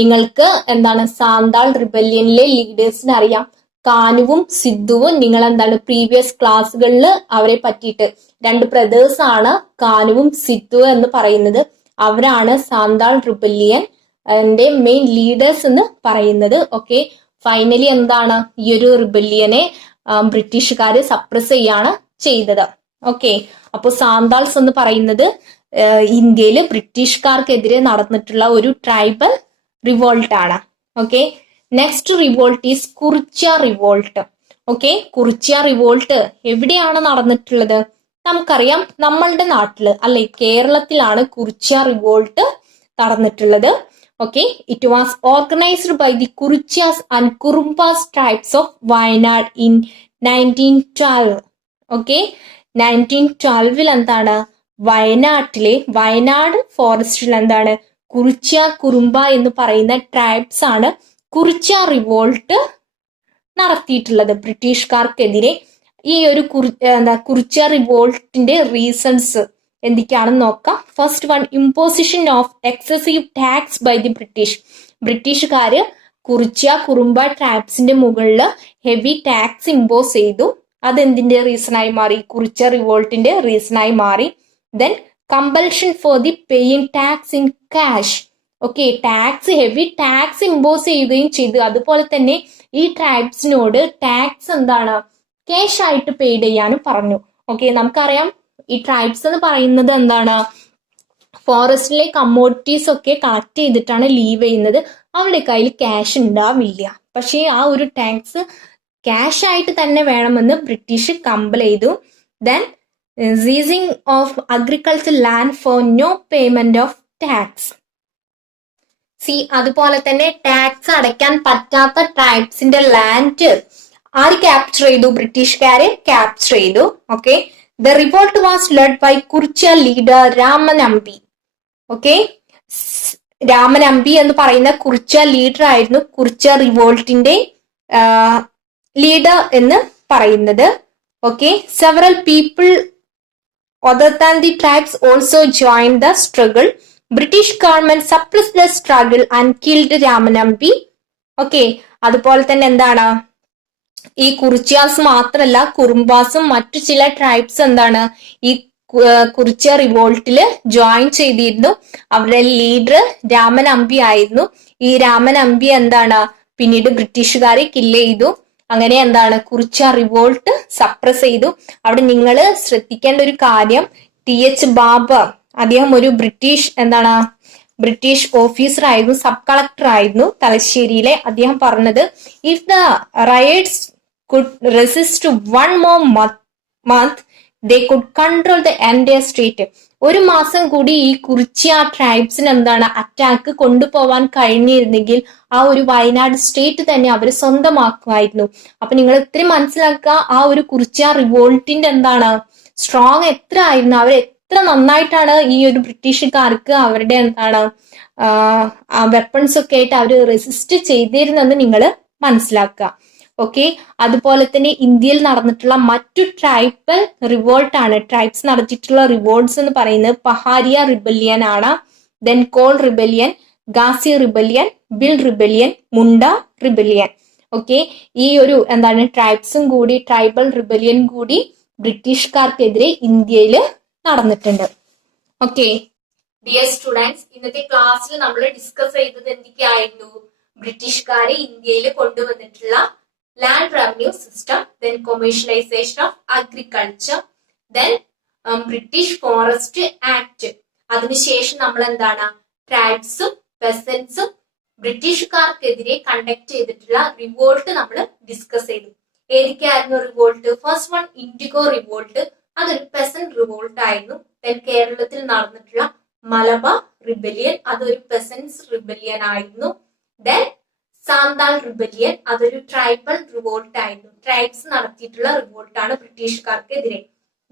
നിങ്ങൾക്ക് എന്താണ് സാന്താൾ റിബല്യനിലെ ലീഡേഴ്സിനെ അറിയാം, കാനുവും സിദ്ധുവും. നിങ്ങൾ എന്താണ് പ്രീവിയസ് ക്ലാസ്സുകളിൽ അവരെ പറ്റിയിട്ട്, രണ്ട് ബ്രദേഴ്സ് ആണ് കാനുവും സിദ്ധു എന്ന് പറയുന്നത്. അവരാണ് സാന്താൾ റിബല്യൻ മെയിൻ ലീഡേഴ്സ് എന്ന് പറയുന്നത്. ഓക്കെ, ഫൈനലി എന്താണ് ഈ ഒരു റിബല്യനെ ബ്രിട്ടീഷുകാര് സപ്രസ് ചെയ്യാണ് ചെയ്തത്. ഓക്കെ, അപ്പോൾ സാന്താൾസ് എന്ന് പറയുന്നത് ഇന്ത്യയിൽ ബ്രിട്ടീഷുകാർക്കെതിരെ നടന്നിട്ടുള്ള ഒരു ട്രൈബൽ റിവോൾട്ട് ആണ്. Okay, next revolt is Kurichya revolt. Okay, Kurichya revolt എവിടെയാണ് നടന്നിട്ടുള്ളത്? നമുക്കറിയാം, നമ്മളുടെ നാട്ടില് അല്ലെ കേരളത്തിലാണ് കുറിച്യ റിവോൾട്ട് നടന്നിട്ടുള്ളത്. Okay, it was organized by the Kurichas and Kurumpas tribes of Wayanad in 1912. Okay, 1912 എന്താണ് വയനാട് ഫോറസ്റ്റിൽ എന്താണ് കുറിച്യ കുറുമ്പ എന്ന് പറയുന്ന ട്രൈബ്സ് ആണ് കുറിച്യ റിവോൾട്ട് നടത്തിയിട്ടുള്ളത് ബ്രിട്ടീഷുകാർക്കെതിരെ. ഈ ഒരു കുറിച്യ റിവോൾട്ടിന്റെ റീസൺസ് എന്തൊക്കെയാണെന്ന് നോക്കാം. First one, imposition of excessive tax by the British. ബ്രിട്ടീഷുകാര് കുറിച്യ കുറുമ്പ ട്രൈബ്സിന്റെ മുകളിൽ ഹെവി ടാക്സ് ഇമ്പോസ് ചെയ്തു. അതെന്തിന്റെ റീസണായി മാറി? കുറിച്യ റിവോൾട്ടിന്റെ റീസണായി മാറി. Then compulsion for the paying tax in cash. Okay, heavy tax impose ചെയ്യുകയും ചെയ്തു. അതുപോലെ തന്നെ ഈ ട്രൈബ്സിനോട് ടാക്സ് എന്താണ് ക്യാഷ് ആയിട്ട് പെയ്ഡ് ചെയ്യാനും പറഞ്ഞു. ഓക്കെ, നമുക്കറിയാം ഈ ട്രൈബ്സ് എന്ന് പറയുന്നത് എന്താണ് ഫോറസ്റ്റിലെ കമ്മോഡിറ്റീസ് ഒക്കെ കളക്ട് ചെയ്തിട്ടാണ് ലീവ് ചെയ്യുന്നത്. അവരുടെ കയ്യിൽ ക്യാഷ് ഉണ്ടാവില്ല. പക്ഷേ ആ ഒരു ടാക്സ് ക്യാഷ് ആയിട്ട് തന്നെ വേണമെന്ന് ബ്രിട്ടീഷ് കമ്പൽ ചെയ്തു. Then seizing of agriculture land for no payment of tax. അതുപോലെ തന്നെ ടാക്സ് അടയ്ക്കാൻ പറ്റാത്ത ട്രൈബ്സിന്റെ ലാൻഡ് ആര് ക്യാപ്ചർ ചെയ്തു? ബ്രിട്ടീഷുകാരെ ക്യാപ്ചർ ചെയ്തു. Okay, the revolt was led by Kurichya leader Ramanambi. Okay, Ramanambi എന്ന് പറയുന്ന കുറിച്യ ലീഡർ ആയിരുന്നു കുറിച്യ റിവോൾട്ടിന്റെ ലീഡർ എന്ന് പറയുന്നത്. Okay, several people other than the tribes also joined the struggle. British government suppressed the struggle and killed Ramanambi. Okay, അതുപോലെ തന്നെ എന്താണ് ഈ കുറിച്യാസ് മാത്രല്ല കുറുമ്പാസും മറ്റു ചില ട്രൈബ്സ് എന്താണ് ഈ കുറിച്യ റിവോൾട്ടില് ജോയിൻ ചെയ്തിരുന്നു. അവരുടെ ലീഡർ രാമനമ്പി ആയിരുന്നു. ഈ രാമനമ്പി എന്താണ് പിന്നീട് ബ്രിട്ടീഷുകാരെ കില്ല് ചെയ്തു. അങ്ങനെ എന്താണ് കുറിച്യ റിവോൾട്ട് സപ്രസ് ചെയ്തു. അവിടെ നിങ്ങൾ ശ്രദ്ധിക്കേണ്ട ഒരു കാര്യം, TH ബാബർ, അദ്ദേഹം ഒരു ബ്രിട്ടീഷ് ഓഫീസർ ആയിരുന്നു, സബ് കളക്ടർ ആയിരുന്നു തലശ്ശേരിയിലെ. അദ്ദേഹം പറഞ്ഞത്, if the rights could resist one more month, they could control the entire state. ഒരു മാസം കൂടി ഈ കുറിച്യ ട്രൈബ്സിന് എന്താണ് അറ്റാക്ക് കൊണ്ടുപോവാൻ കഴിഞ്ഞിരുന്നെങ്കിൽ ആ ഒരു വയനാട് സ്റ്റേറ്റ് തന്നെ അവർ സ്വന്തമാക്കുമായിരുന്നു. അപ്പൊ നിങ്ങൾ ഇത്രയും മനസ്സിലാക്കുക, ആ ഒരു കുറിച്യ റിവോൾട്ടിന്റെ എന്താണ് സ്ട്രോങ് എത്ര ആയിരുന്നു, അവർ എത്ര നന്നായിട്ടാണ് ഈ ഒരു ബ്രിട്ടീഷുകാർക്ക് അവരുടെ എന്താണ് വെപ്പൺസ് ഒക്കെ ആയിട്ട് അവർ റെസിസ്റ്റ് ചെയ്തിരുന്നെന്ന് നിങ്ങൾ മനസ്സിലാക്കുക. ഓക്കെ, അതുപോലെ തന്നെ ഇന്ത്യയിൽ നടന്നിട്ടുള്ള മറ്റു ട്രൈബൽ റിവോൾട്ട് ആണ്, ട്രൈബ്സ് നടത്തിയിട്ടുള്ള റിവോൾട്ട്സ് എന്ന് പറയുന്നത് പഹാരിയ റിബല്യൻ ആണ്. Then Kol rebellion, Khasi rebellion, Bhil rebellion, Munda rebellion. Okay, ഈ ഒരു എന്താണ് ട്രൈബ്സും കൂടി, ട്രൈബൽ റിബലിയൻ കൂടി ബ്രിട്ടീഷുകാർക്കെതിരെ ഇന്ത്യയിൽ നടന്നിട്ടുണ്ട്. ഓക്കെ ഡിയർ സ്റ്റുഡൻസ്, ഇന്നത്തെ ക്ലാസ്സിൽ നമ്മൾ ഡിസ്കസ് ചെയ്തത് എന്തൊക്കെയായിരുന്നു? ബ്രിട്ടീഷുകാരെ ഇന്ത്യയിൽ കൊണ്ടുവന്നിട്ടുള്ള land revenue system, then commercialisation of agriculture, then British forest act. അതിനുശേഷം നമ്മൾ എന്താണ് ട്രൈബ്സും പെസൻസും ബ്രിട്ടീഷുകാർക്കെതിരെ കണ്ടക്ട് ചെയ്തിട്ടുള്ള റിവോൾട്ട് നമ്മൾ ഡിസ്കസ് ചെയ്തു. ഏതൊക്കെയായിരുന്നു revolt? First one indigo revolt, അതൊരു പെസന്റ് റിവോൾട്ട് ആയിരുന്നു. ദെൻ കേരളത്തിൽ നടന്നിട്ടുള്ള മലബാർ റിബലിയൻ, അതൊരു പെസൻസ് റിബലിയൻ ആയിരുന്നു. ദെൻ സാന്താൾ റിബലിയൻ, അതൊരു ട്രൈബൽ റിവോൾട്ട് ആയിരുന്നു. ട്രൈബ്സ് നടത്തിയിട്ടുള്ള റിവോൾട്ടാണ് ബ്രിട്ടീഷുകാർക്കെതിരെ.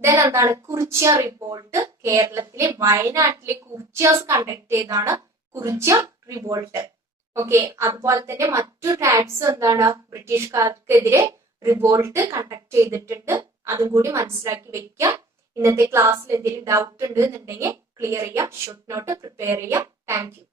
ദെൻ എന്താണ് കുറിച്യ റിവോൾട്ട്, കേരളത്തിലെ വയനാട്ടിലെ കുറിച്യാസ് കണ്ടക്ട് ചെയ്താണ് കുറിച്യ റിവോൾട്ട്. ഓക്കെ, അതുപോലെ തന്നെ മറ്റു ട്രൈബ്സ് എന്താണ് ബ്രിട്ടീഷുകാർക്കെതിരെ റിവോൾട്ട് കണ്ടക്ട് ചെയ്തിട്ടുണ്ട്. അതും കൂടി മനസ്സിലാക്കി വെക്കാം. ഇന്നത്തെ ക്ലാസ്സിൽ എന്തെങ്കിലും ഡൗട്ട് ഉണ്ട് എന്നുണ്ടെങ്കിൽ ക്ലിയർ ചെയ്യാം, ഷോർട്ട് നോട്ട് പ്രിപ്പയർ ചെയ്യാം. Thank you.